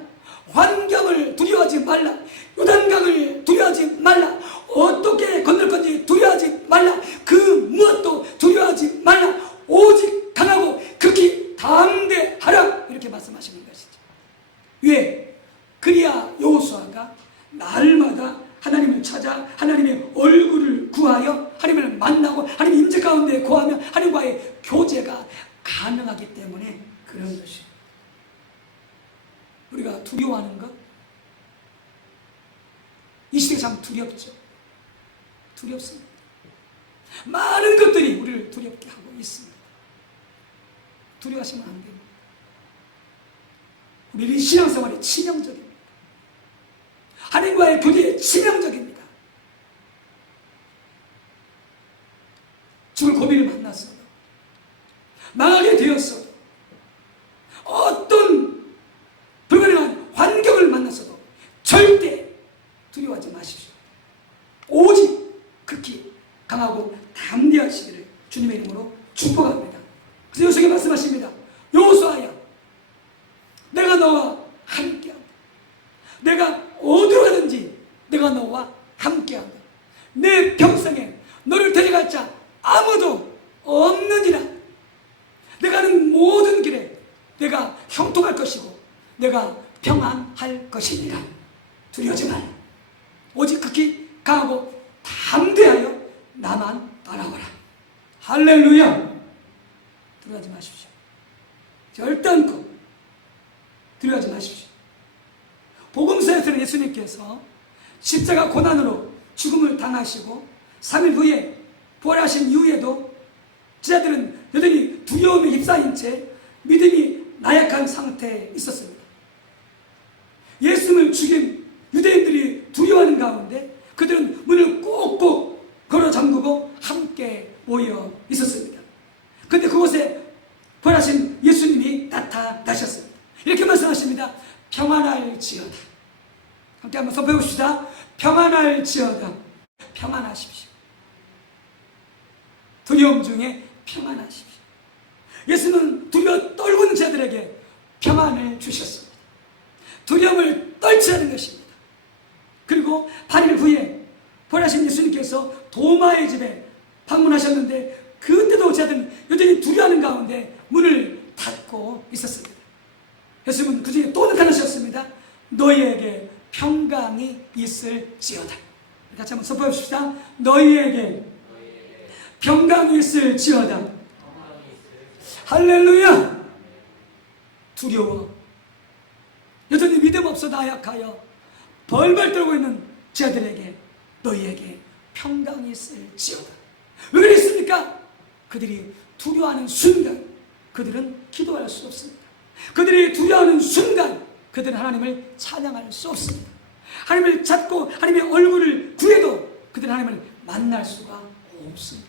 환경을 두려워하지 말라. 요단강을 두려워하지 말라. 어떻게 건널 건지 두려워하지 말라. 그 무엇도 두려워하지 말라. 오직 강하고 극히 담대하라. 이렇게 말씀하시는 것이죠. 왜? 그리야 여호수아가 날마다 하나님을 찾아 하나님의 얼굴을 구하여 하나님을 만나고 하나님 임재 가운데 거하며 하나님과의 교제가 가능하기 때문에 그런 것이에요. 우리가 두려워하는 것, 이 시대가 참 두렵죠. 두렵습니다. 많은 것들이 우리를 두렵게 하고 있습니다. 두려워하시면 안 됩니다. 우리 신앙생활이 치명적입니다. 하나님과의 교제에 치명적입니다. 죽을 고비를 만났어도, 망하게 되었어도, 어떤 불가능한 환경을 만났어도 절대 두려워하지 마십시오. 오직 극히 강하고 담대하시기를 주님의 이름으로 축복합니다. 그래서 요셉이 말씀하십니다. 여호수아야, 내가 너와 함께한다. 내가 어디로 가든지 내가 너와 함께한다. 내 평생에 너를 데려갈 자 아무도 없느니라. 내가 하는 모든 길에 내가 형통할 것이고 내가 평안할 것이니라. 두려워하지 말라. 오직 극히 강하고 담대하여 나만 따라오라. 할렐루야. 두려워하지 마십시오. 결단코 두려워하지 마십시오. 복음서에서는 예수님께서 십자가 고난으로 죽음을 당하시고 3일 후에 부활하신 이후에도 제자들은 여전히 두려움에 휩싸인 채 믿음이 나약한 상태에 있었습니다. 예수님을 죽인 유대인들이 두려워하는 가운데 그들은 문을 꼭꼭 걸어 잠그고 함께 모여 있었습니다. 그런데 그곳에 부활하신 예수님이 나타나셨습니다. 이렇게 말씀하십니다. 평안할지어다. 함께 한번 선포해봅시다. 평안할지어다. 평안하십시오. 두려움 중에 평안하십시오. 예수는 두려워 떨고 있는 자들에게 평안을 주셨습니다. 두려움을 떨치라는 것입니다. 그리고 8일 후에 부활하신 예수님께서 도마의 집에 방문하셨는데 그때도 자들은 여전히 두려워하는 가운데 문을 닫고 있었습니다. 예수님은 그 중에 또 나타나셨습니다. 너희에게 평강이 있을지어다. 같이 한번 선포해봅시다. 너희에게 평강이 있을지어다. 할렐루야. 두려워, 여전히 믿음 없어 나약하여 벌벌 떨고 있는 자들에게 너희에게 평강이 있을지어다. 왜 그랬습니까? 그들이 두려워하는 순간 그들은 기도할 수 없습니다. 그들이 두려워하는 순간 그들은 하나님을 찬양할 수 없습니다. 하나님을 찾고 하나님의 얼굴을 구해도 그들은 하나님을 만날 수가 없습니다.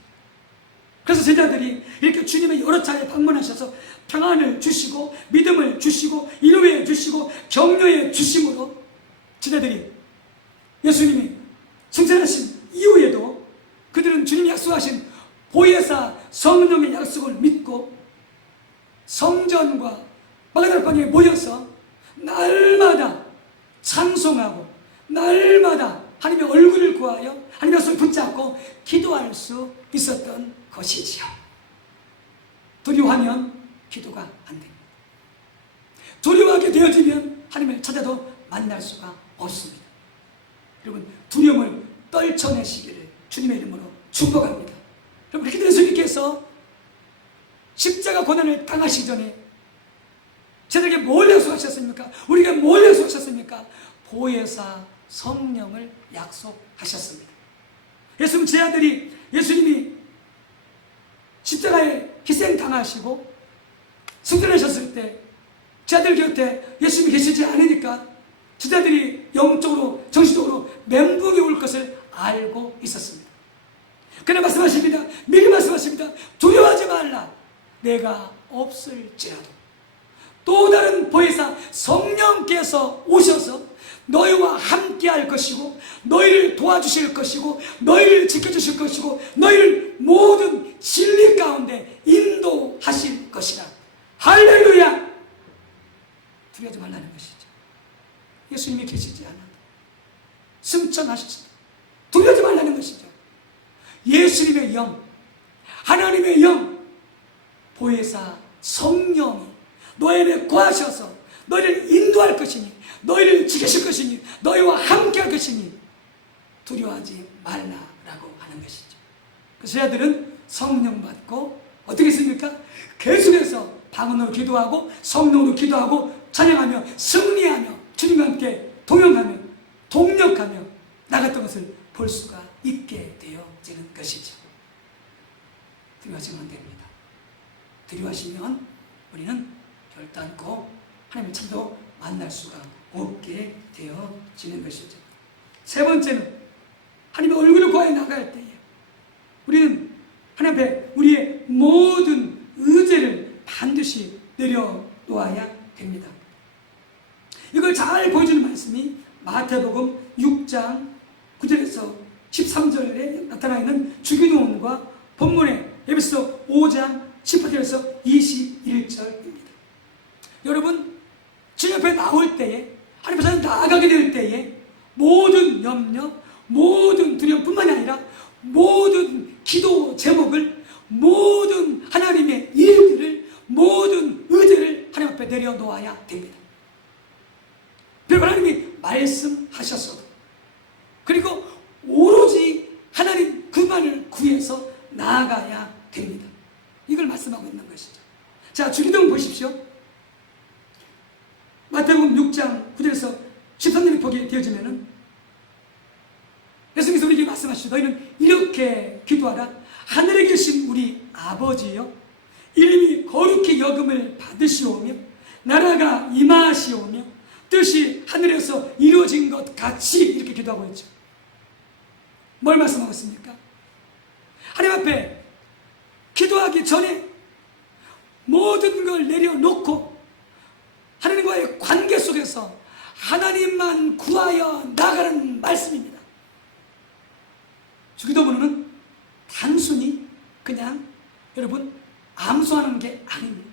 그래서 제자들이 이렇게 주님의 여러 차례 방문하셔서 평안을 주시고 믿음을 주시고 인도해 주시고 격려해 주심으로 제자들이 예수님이 승천하신 이후에도 그들은 주님이 약속하신 보혜사 성령의 약속을 믿고 성전과 마가다라방에 모여서 날마다 찬송하고 날마다 하나님의 얼굴을 구하여 하나님의 약속을 붙잡고 기도할 수 있었던 것이지요. 두려워하면 기도가 안 됩니다. 두려워하게 되어지면 하나님을 찾아도 만날 수가 없습니다. 여러분, 두려움을 떨쳐내시기를 주님의 이름으로 축복합니다. 여러분, 그렇게 예수님께서 십자가 고난을 당하시기 전에 저들에게 뭘 약속하셨습니까? 우리가 뭘 약속하셨습니까? 보혜사 성령을 약속하셨습니다. 예수님 제자들이 예수님이 십자가에 희생당하시고 승천하셨을 때 제자들 곁에 예수님이 계시지 않으니까 제자들이 영적으로 정신적으로 멘붕이 올 것을 알고 있었습니다. 그러나 말씀하십니다. 미리 말씀하십니다. 두려워하지 말라. 내가 없을지라도 또 다른 보혜사 성령께서 오셔서 너희와 함께 할 것이고 너희를 도와주실 것이고 너희를 지켜주실 것이고 너희를 모든 진리 가운데 인도하실 것이라. 할렐루야. 두려워하지 말라는 것이죠. 예수님이 계시지 않아도 승천하셨습니다. 두려워하지 말라는 것이죠. 예수님의 영, 하나님의 영, 보혜사 성령이 너희를 구하셔서 너희를 인도할 것이니 너희를 지키실 것이니 너희와 함께 할 것이니 두려워하지 말라라고 하는 것이죠. 그래서 제자들은 성령 받고 어떻게 했습니까? 계속해서 방언으로 기도하고 성령으로 기도하고 찬양하며 승리하며 주님과 함께 동행하며 동력하며 나갔던 것을 볼 수가 있게 되어지는 것이죠. 두려워하시면 안 됩니다. 두려워하시면 우리는 결단코 하나님의 참도 만날 수가 없게 되어지는 것이죠. 세 번째는 하나님의 얼굴을 구하여 나갈 때에 우리는 하나님 앞에 우리의 모든 의제를 반드시 내려놓아야 됩니다. 이걸 잘 보여주는 말씀이 마태복음 6장 9절에서 13절에 나타나 있는 주기도문과 본문의 에베소서 5장 18절에서 21절입니다. 여러분, 주님 앞에 나올 때에, 하나님 앞에 나아가게 될 때에 모든 염려, 모든 두려움뿐만이 아니라 모든 기도 제목을, 모든 하나님의 일들을, 모든 의제를 하나님 앞에 내려놓아야 됩니다. 그리고 하나님이 말씀하셨어도, 그리고 오로지 하나님 그만을 구해서 나아가야 됩니다. 이걸 말씀하고 있는 것이죠. 자, 주기도문 보십시오. 마태복음 6장 9절에서 13절이 보게 되어지면은 예수님께서 우리에게 말씀하시죠. 너희는 이렇게 기도하라. 하늘에 계신 우리 아버지여, 이름이 거룩히 여김을 받으시오며 나라가 임하시오며 뜻이 하늘에서 이루어진 것 같이, 이렇게 기도하고 있죠. 뭘 말씀하고 있습니까? 하나님 앞에 기도하기 전에 모든 걸 내려놓고 하나님과의 관계 속에서 하나님만 구하여 나가는 말씀입니다. 주기도문은 단순히 그냥 여러분 암송하는 게 아닙니다.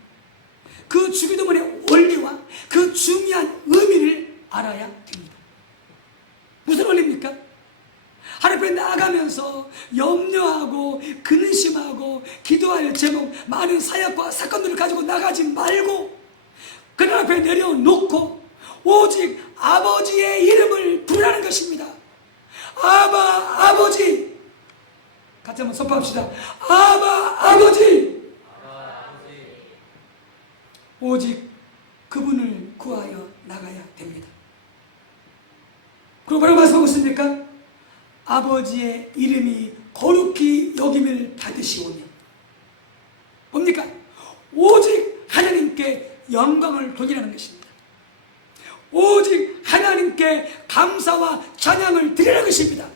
그 주기도문의 원리와 그 중요한 의미를 알아야 됩니다. 무슨 원리입니까? 하나님 앞에 나아가면서 염려하고 근심하고 기도할 제목, 많은 사역과 사건들을 가지고 나가지 말고 그들 앞에 내려놓고 오직 아버지의 이름을 부르라는 것입니다. 아바 아버지, 같이 한번 선포합시다. 아바 아버지. 오직 그분을 구하여 나가야 됩니다. 그리고 뭐라고 말씀하고 있습니까? 아버지의 이름이 거룩히 여김을 받으시오며, 뭡니까? 오직 하나님께 영광을 돌리라는 것입니다. 오직 하나님께 감사와 찬양을 드리라는 것입니다.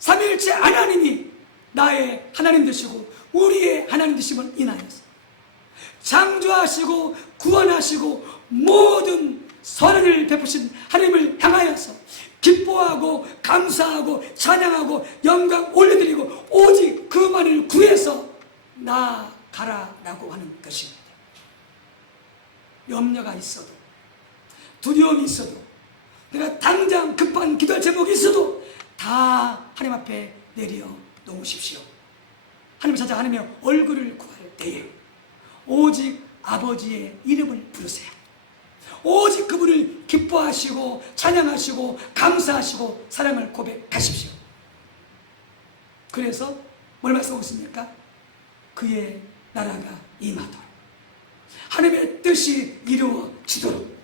삼위일체 하나님이 나의 하나님 되시고 우리의 하나님 되심을 인하여서 창조하시고 구원하시고 모든 선을 베푸신 하나님을 향하여서 기뻐하고 감사하고 찬양하고 영광 올려드리고 오직 그만을 구해서 나아가라라고 하는 것입니다. 염려가 있어도, 두려움이 있어도, 내가 당장 급한 기도할 제목이 있어도 다 하나님 앞에 내려놓으십시오. 하나님 찾아 하나님의 얼굴을 구할 때에 오직 아버지의 이름을 부르세요. 오직 그분을 기뻐하시고 찬양하시고 감사하시고 사랑을 고백하십시오. 그래서 뭘 말씀하고 있습니까? 그의 나라가 임하도록, 하나님의 뜻이 이루어지도록.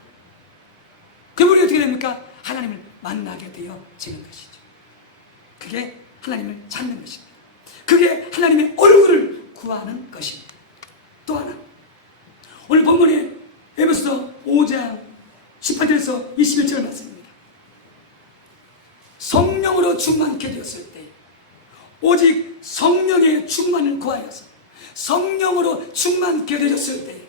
그분이 어떻게 됩니까? 하나님을 만나게 되어지는 것이죠. 그게 하나님을 찾는 것입니다. 그게 하나님의 얼굴을 구하는 것입니다. 또 하나, 오늘 본문에 에베소서 5장 18절에서 21절 말씀입니다. 성령으로 충만케 되었을 때, 오직 성령의 충만을 구하여서 성령으로 충만케 되었을 때,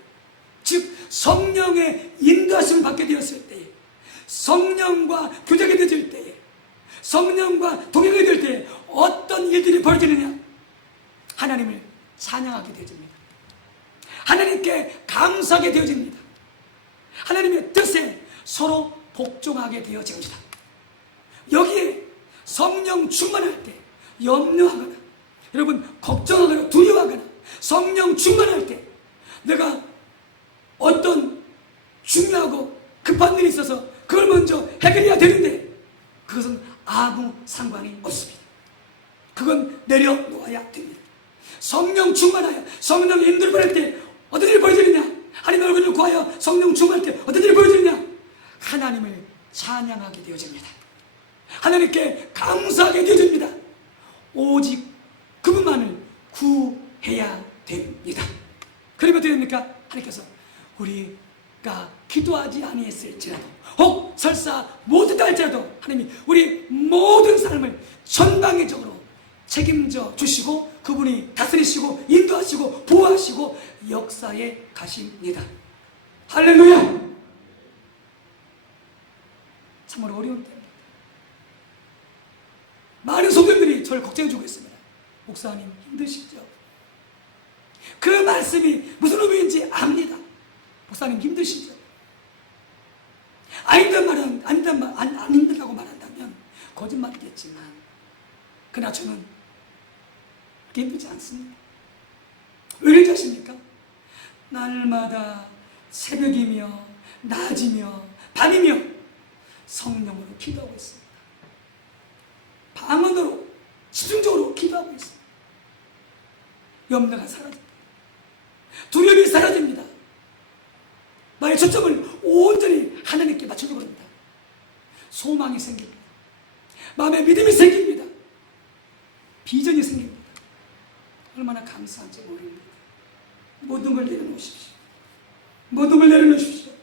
즉 성령의 인도하심을 받게 되었을 때, 성령과 교제하게 되어질 때에, 성령과 동행하게 될 때에 어떤 일들이 벌어지느냐? 하나님을 찬양하게 되어집니다. 하나님께 감사하게 되어집니다. 하나님의 뜻에 서로 복종하게 되어집니다. 여기에 성령 충만할 때 염려하거나, 여러분 걱정하거나 두려워하거나, 성령 충만할 때 내가 어떤 중요하고 급한 일이 있어서 그걸 먼저 해결해야 되는데 그것은 아무 상관이 없습니다. 그건 내려놓아야 됩니다. 성령 충만하여 성령 인도를 받을 때 어떤 일이 벌어지느냐? 하나님의 얼굴을 구하여 성령 충만할 때 어떤 일이 벌어지느냐? 하나님을 찬양하게 되어집니다. 하나님께 감사하게 되어집니다. 오직 그분만을 구해야 됩니다. 그러면 어떻게 됩니까? 하나님께서 우리가 기도하지 아니했을지라도 혹 설사 못했다 할지라도 하나님이 우리 모든 삶을 전방위적으로 책임져 주시고 그분이 다스리시고 인도하시고 보호하시고 역사에 가십니다. 할렐루야. 참으로 어려운 때입니다. 많은 성도들이 저를 걱정해주고 있습니다. 목사님 힘드시죠? 그 말씀이 무슨 의미인지 압니다. 목사님 힘드시죠? 안 힘들다고 말한다면 거짓말이겠지만 그러나 저는 그렇게 힘들지 않습니다. 왜 그런지 아십니까? 날마다 새벽이며 낮이며 밤이며 성령으로 기도하고 있습니다. 방언으로 집중적으로 기도하고 있습니다. 염려가 사라집니다. 두려움이 사라집니다. 나의 초점을 온전히 하나님께 맞추려고 합니다. 소망이 생깁니다. 마음에 믿음이 생깁니다. 비전이 생깁니다. 얼마나 감사한지 모릅니다. 모든 걸 내려놓으십시오. 모든 걸 내려놓으십시오.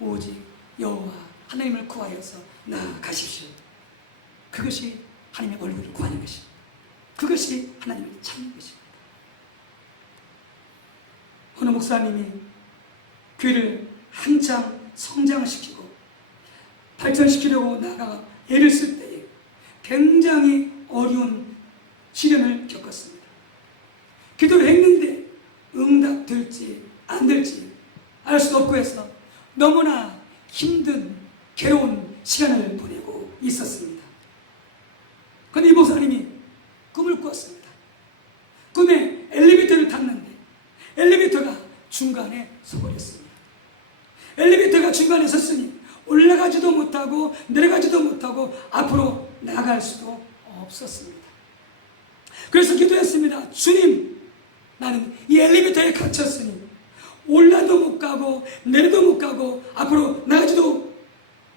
오직 여호와 하나님을 구하여서 나아가십시오. 그것이 하나님의 얼굴을 구하는 것입니다. 그것이 하나님을 찾는 것입니다. 어느 목사님이 교회를 한창 성장시키고 발전시키려고 나아가 애를 쓸 때에 굉장히 어려운 시련을 겪었습니다. 기도를 했는데 응답될지 안 될지 알 수도 없고 해서 너무나 힘든 괴로운 시간을 보내고 있었습니다. 그런데 이 목사님이 꿈을 꾸었습니다. 꿈에 엘리베이터를 탔는데 엘리베이터가 중간에 서버렸습니다. 엘리베이터가 중간에 섰으니 올라가지도 못하고 내려가지도 못하고 앞으로 나갈 수도 없었습니다. 그래서 기도했습니다. 주님, 나는 이 엘리베이터에 갇혔으니 올라도 못 가고 내려도 못 가고 앞으로 나가지도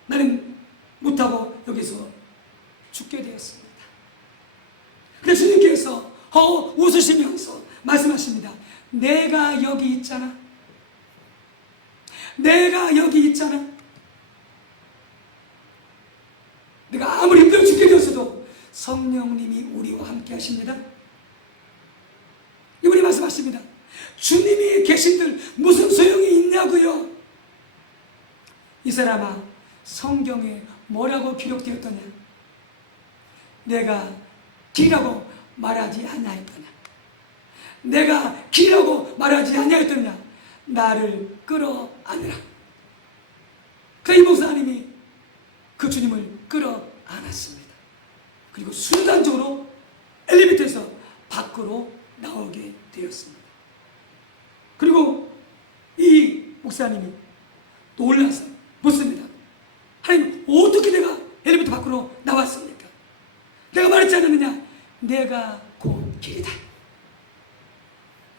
나는 못하고 여기서 죽게 되었습니다. 근데 주님께서 웃으시면서 말씀하십니다. 내가 여기 있잖아. 내가 여기 있잖아. 내가 아무리 힘들어 죽게 되었어도 성령님이 우리와 함께 하십니다. 이분이 말씀하십니다. 주님이 계신들 무슨 소용이 있냐고요. 이 사람아, 성경에 뭐라고 기록되었더냐? 내가 길이라고 말하지 아니하였더냐? 내가 길이라고 말하지 아니하였더냐? 나를 끌어안으라. 그 이 목사님이 그 주님을 끌어안았습니다. 그리고 순간적으로 엘리베이터에서 밖으로 나오게 되었습니다. 그리고 이 목사님이 놀라서 묻습니다. 하나님, 어떻게 내가 엘리베이터 밖으로 나왔습니까? 내가 말했지 않았느냐? 내가 곧 길이다.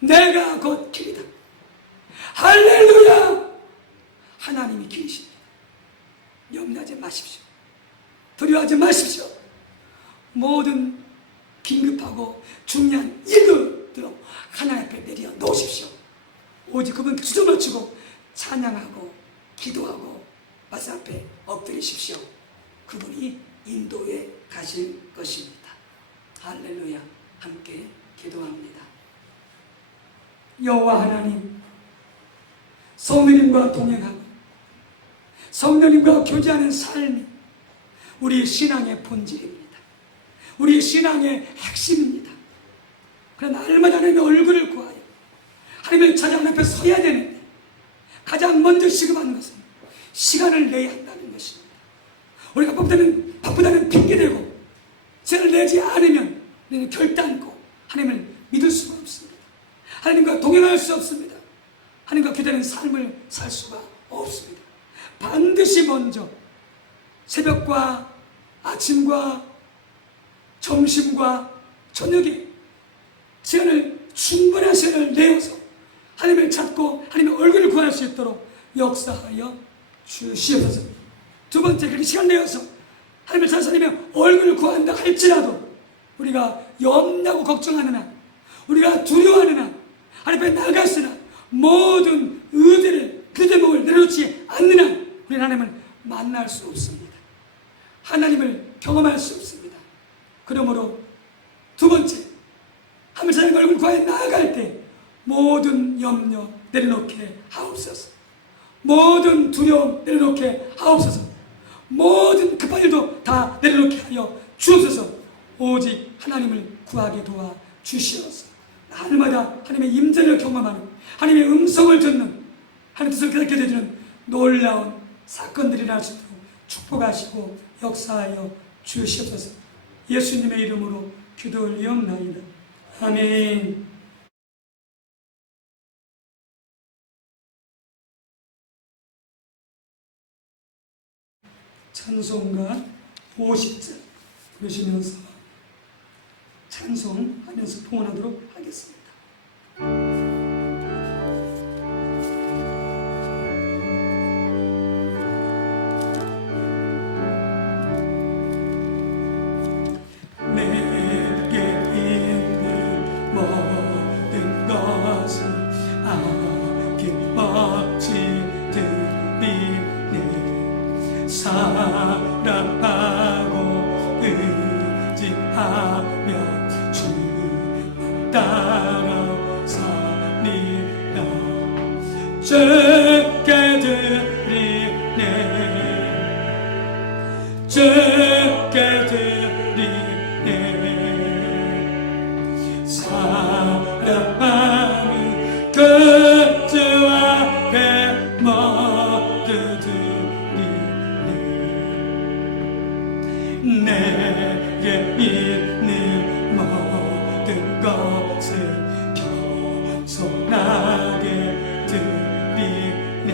내가 곧 길이다. 할렐루야! 하나님이 길이십니다. 염려하지 마십시오. 두려워하지 마십시오. 모든 긴급하고 중요한 일들로 하나님 앞에 내려 놓으십시오. 오직 그분 주저 놓치고 찬양하고 기도하고 말씀 앞에 엎드리십시오. 그분이 인도에 가실 것입니다. 할렐루야. 함께 기도합니다. 여호와 하나님, 성령님과 동행하고 성령님과 교제하는 삶이 우리 신앙의 본질입니다. 우리 신앙의 핵심입니다. 그러나 날마다 하나님의 얼굴을 구하여 하나님을 찾아오는 앞에 서야 되는데 가장 먼저 시급한 것은 시간을 내야 한다는 것입니다. 우리가 바쁘다는 핑계대고 시간을 내지 않으면 우리는 결단코 하나님을 믿을 수가 없습니다. 하나님과 동행할 수 없습니다. 하나님과 교제하는 삶을 살 수가 없습니다. 반드시 먼저 새벽과 아침과 점심과 저녁에 충분한 시간을 내어서 하나님을 찾고 하나님의 얼굴을 구할 수 있도록 역사하여 주시옵소서. 두 번째, 그렇게 시간 내어서 하나님을 찾아서 하나님의 얼굴을 구한다 할지라도 우리가 염려하고 걱정하느나 우리가 두려워하느나 하나님 앞에 나갔으나 모든 의대를 그 대목을 내려놓지 않는 한 우리는 하나님을 만날 수 없습니다. 하나님을 경험할 수 없습니다. 그러므로 두 번째, 하나님 자녀의 얼굴 구하에 나아갈 때 모든 염려 내려놓게 하옵소서. 모든 두려움 내려놓게 하옵소서. 모든 급한 일도 다 내려놓게 하여 주옵소서. 오직 하나님을 구하게 도와 주시옵소서. 날마다 하나님의 임재를 경험하는, 하나님의 음성을 듣는, 하나님의 뜻을 깨닫게 되는 놀라운 사건들이 날 수 있도록 축복하시고 역사하여 주시옵소서. 예수님의 이름으로 기도 올리옵나이다. 아멘. 찬송가 50절 부르시면서 찬송하면서 봉헌하도록 하겠습니다. 내게 있는 모든 것을 아낌없이 드리네. 사랑하고 의지하며 주만 따라 사니라. 주께 드리네. 주께 드리네. 사랑하는 그 주 앞에 모두 드리네. 내게 있는 모든 것을 겸손하게 드리네.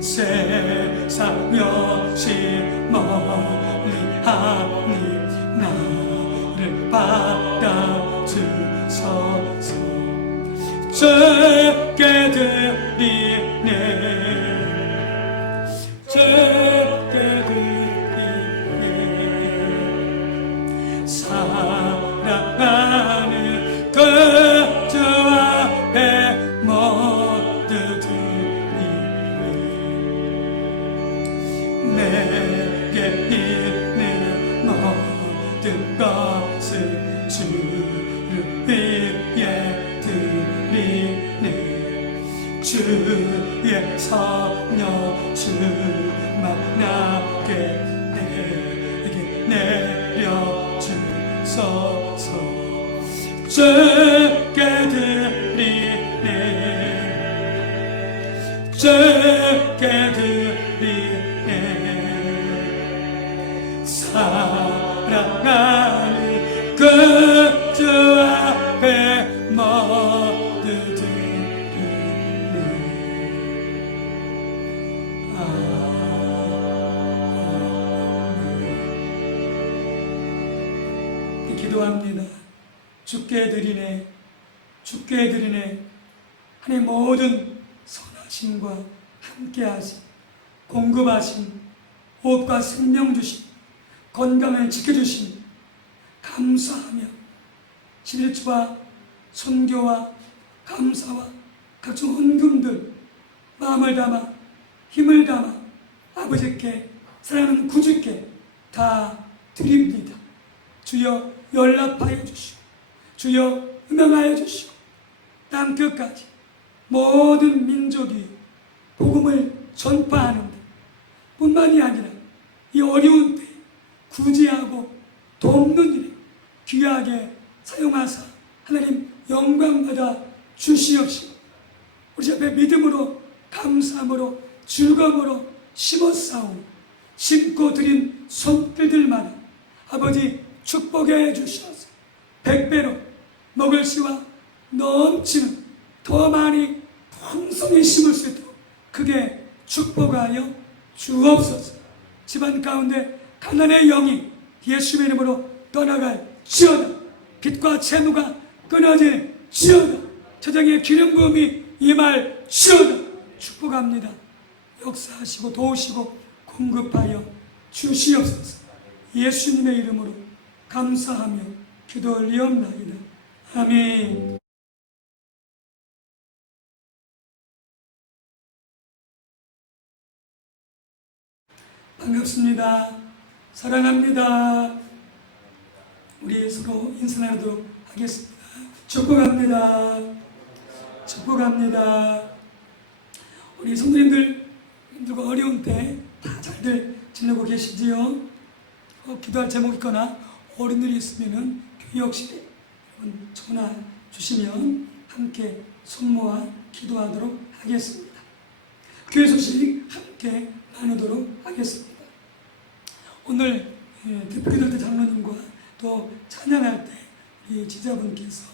세상 여시 멀리하니 나를 받아주소서. 주께 드리네. 주께 드리네. 사랑하는 그 주 앞에 모두 드리네. 내게 있는 모든 것을 주를 위해 드리네. 주의 성령 충만하게 내게 내려주소서. 주께 드리네. 주께 드리네. 사랑하는 그 주 앞에 모두 드리네. 아멘. 기도합니다. 주께 드리네. 주께 드리네. 하나님 모든 선하심과 함께하심, 공급하심, 호흡과 생명 주심, 건강을 지켜주심 감사하며 11조와 선교와 감사와 각종 헌금들 마음을 담아 힘을 담아 아버지께 사랑하는 구주께 다 드립니다. 주여 연락하여 주시고 주여 음행하여 주시고 땅끝까지 모든 민족이 복음을 전파하는데 뿐만이 아니라 이 어려운 때 구제하고 돕는 일에 귀하게 사용하사 하나님 영광받아 주시옵시고 우리 앞에 믿음으로 감사함으로 즐거움으로 심었사오니 심고 드린 손길들마다 아버지 축복해 주셔서 100배로 먹을 시와 넘치는 더 많이 풍성히 심을 수 있도록 크게 축복하여 주옵소서. 집안 가운데 가난의 영이 예수의 이름으로 떠나갈지어다. 빛과 채무가 끊어질지어다. 저장의 기름 부음이 임할지어다. 축복합니다. 역사하시고 도우시고 공급하여 주시옵소서. 예수님의 이름으로 감사하며 기도 올리옵나이다. 아멘. 반갑습니다. 사랑합니다. 우리 서로 인사 나누도록 하겠습니다. 축복합니다. 축복합니다. 우리 성도님들 힘들고 어려운 때 다 잘들 지내고 계시지요? 기도할 제목이 있거나 어린들이 있으면은 교육실에 전화 주시면 함께 손모아 기도하도록 하겠습니다. 교회 소식 함께 나누도록 하겠습니다. 오늘 대표기도 때 장로님과 또 찬양할 때 우리 지자분께서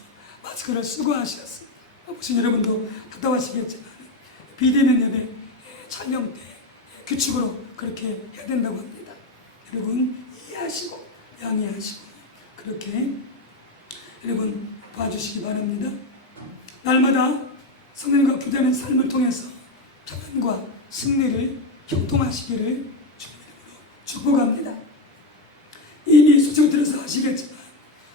마스크를 쓰고 하셨습니다. 보신 여러분도 답답하시겠지만 비대면 예배 찬양 때 규칙으로 그렇게 해야 된다고 합니다. 여러분 이해하시고 양해하시고 그렇게 여러분 봐주시기 바랍니다. 날마다 성령과 교제하는 삶을 통해서 평안과 승리를 형통하시기를 주님의 이름으로 축복합니다. 이미 소식을 들어서 아시겠지만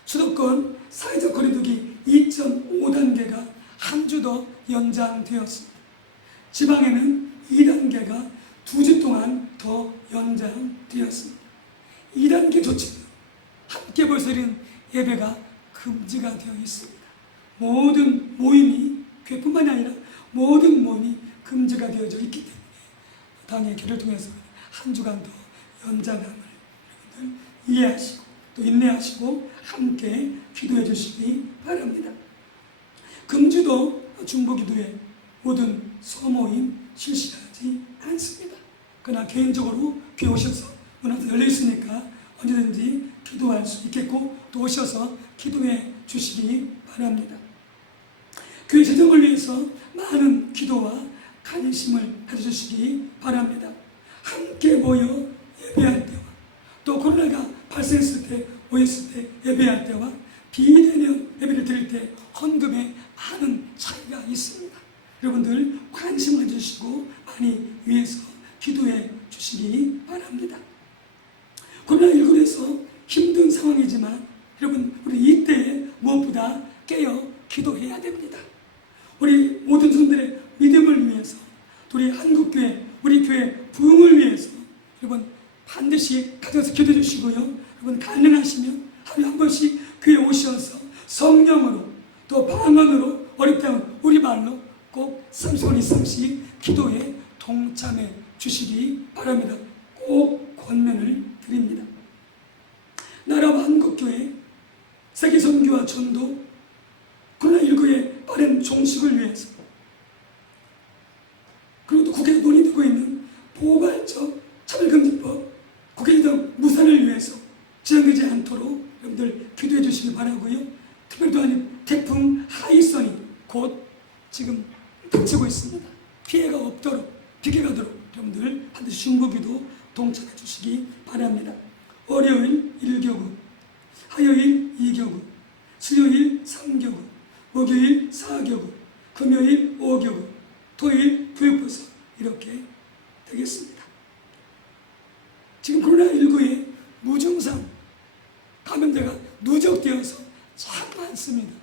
수도권 사회적 거리두기 2.5단계가 한 주 더 연장되었습니다. 지방에는 2단계가 2주 동안 더 연장되었습니다. 2단계 조치는 함께 벌서는 예배가 금지가 되어 있습니다. 모든 모임이 교회뿐만이 아니라 모든 모임이 금지가 되어져 있기 때문에 당의 교회를 통해서 한 주간 더 연장함을 여러분들 이해하시고 또 인내하시고 함께 기도해 주시기 바랍니다. 금주도 중보기도회 모든 소모임 실시하지 않습니다. 그러나 개인적으로 교회 오셔서 문 앞에 열려 있으니까 언제든지 기도할 수 있겠고 또 오셔서 기도해 주시기 바랍니다. 교회 재정을 위해서 많은 기도와 관심을 가져주시기 바랍니다. 함께 모여 예배할 때와 또 코로나가 발생했을 때 모였을 때 예배할 때와 비대면 예배를 드릴 때 헌금에 많은 차이가 있습니다. 여러분들 관심을 가져주시고 많이 위해서 기도해 주시기 바랍니다. 코로나19에서 힘든 상황이지만 여러분 우리 이때에 무엇보다 깨어 기도해야 됩니다. 우리 모든 성도들의 믿음을 위해서 또 우리 한국교회 우리 교회 부흥을 위해서 여러분 반드시 가져서 기도해 주시고요. 여러분 가능하시면 하루에 한 번씩 교회에 오셔서 성령으로 또 방언으로 어렵다면 우리말로 꼭 30분 이상씩 기도에 동참해 주시기 바랍니다. 꼭 권면을 드립니다. 나라와 한국교회 세계 선교와 전도 코로나19의 빠른 종식을 위해서 그리고 또 국회에서 논의되고 있는 포괄적 차별금지법 국회의장 무산을 위해서 지연되지 않도록 여러분들 기도해 주시기 바라고요. 특별히 또한 태풍 하이선이 곧 지금 닥치고 있습니다. 피해가 없도록 비가 가도록 여러분들 반드시 중보기도 동참해 주시기 바랍니다. 월요일 1교구, 화요일 2교구, 수요일 3교구, 목요일 4교구, 금요일 5교구, 토요일 교육부서 이렇게 되겠습니다. 지금 코로나19의 무증상 감염자가 누적되어서 참 많습니다.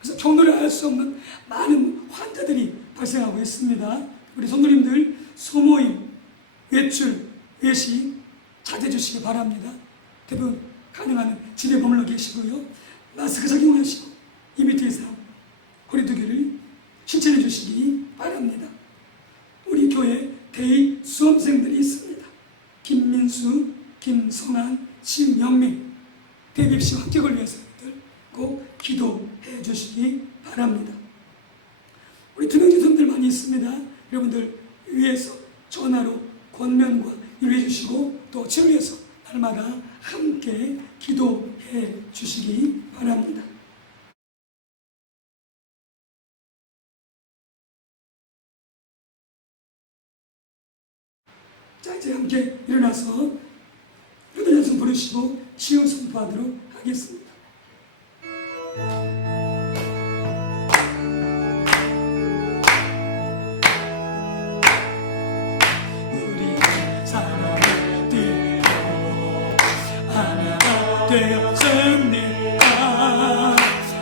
그래서 경로를 알 수 없는 많은 환자들이 발생하고 있습니다. 우리 성도님들 소모임, 외출, 외식 자제해 주시기 바랍니다. 대부분 가능한 집에 머물러 계시고요. 마스크 착용하시고 2m 이상 거리두기를 실천해 주시기 바랍니다. 우리 교회 대입 수험생들이 있습니다. 김민수, 김성한, 심영민 대입시 합격을 위해서 꼭 기도해 주시기 바랍니다. 우리 투명진 선생님들 많이 있습니다. 여러분들 위해서 전화로 권면과 위로해 주시고 또 치료해서 날마다 함께 기도해 주시기 바랍니다. 자, 이제 함께 일어나서 효도 연습 부르시고 시험 선포하도록 하겠습니다. 되었습니다.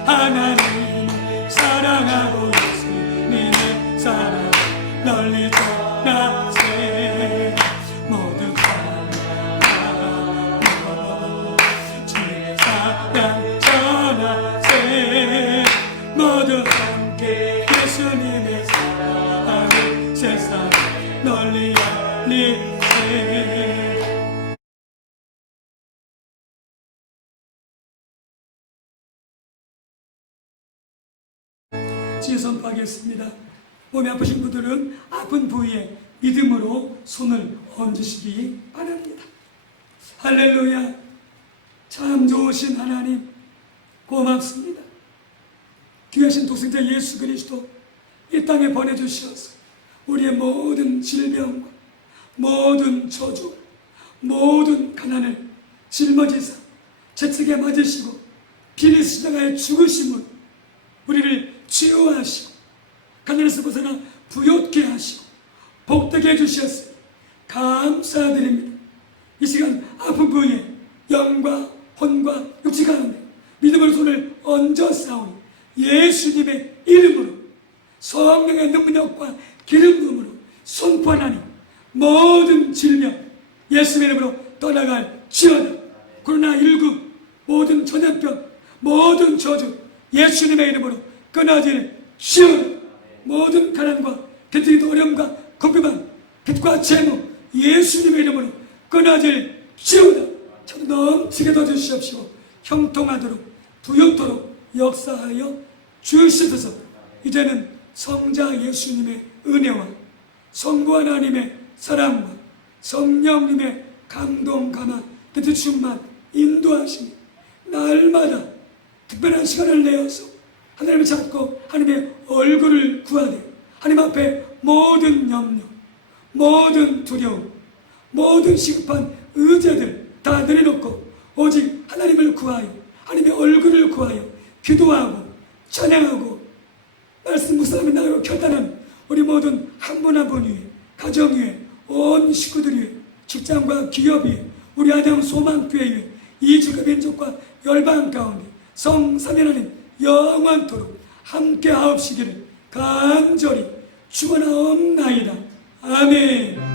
하나님 사랑하고 있으니 사랑 널리 떠나세 모든 사랑 주의 선포하겠습니다. 몸이 아프신 분들은 아픈 부위에 믿음으로 손을 얹으시기 바랍니다. 할렐루야. 참 좋으신 하나님 고맙습니다. 귀하신 독생자 예수 그리스도 이 땅에 보내주셔서 우리의 모든 질병과 모든 저주, 모든 가난을 짊어지사 채찍에 맞으시고 피를 십자가에 죽으심으로 우리를 치유하시고 가난에서 벗어나 부욕케 하시고 복되게 해주셨으니 감사드립니다. 이 시간 아픈 부위에 영과 혼과 육체 가운데 믿음으로 손을 얹어 싸우니 예수님의 이름으로 성령의 능력과 기름 부음으로 선포하나니 모든 질병 예수의 이름으로 떠나갈 지어다. 코로나19 모든 전염병 모든 저주 예수님의 이름으로 끊어질 지어다. 모든 가난과 대적인 어려움과 궁금한 빚과 재무 예수님의 이름으로 끊어질 지어다. 저도 넘치게 더 주시옵시고 형통하도록 부욕토록 역사하여 주시옵소서. 이제는 성자 예수님의 은혜와 성부 하나님의 사랑과 성령님의 감동 감화 뜻의 충만 인도하시니 날마다 특별한 시간을 내어서 하나님을 찾고 하나님의 얼굴을 구하되 하나님 앞에 모든 염려 모든 두려움 모든 시급한 의제들 다 내려놓고 오직 하나님을 구하여 하나님의 얼굴을 구하여 기도하고 찬양하고 말씀 묵상하며 나아가고 결단하는 우리 모든 한 분 한 분 위에 가정 위에 온 식구들 위에 직장과 기업 위에 우리 아담 소망교회 위에 이주가 민족과 열방 가운데 성삼위 하나님 영원토록 함께 하옵시기를 간절히 축원하옵나이다. 아멘.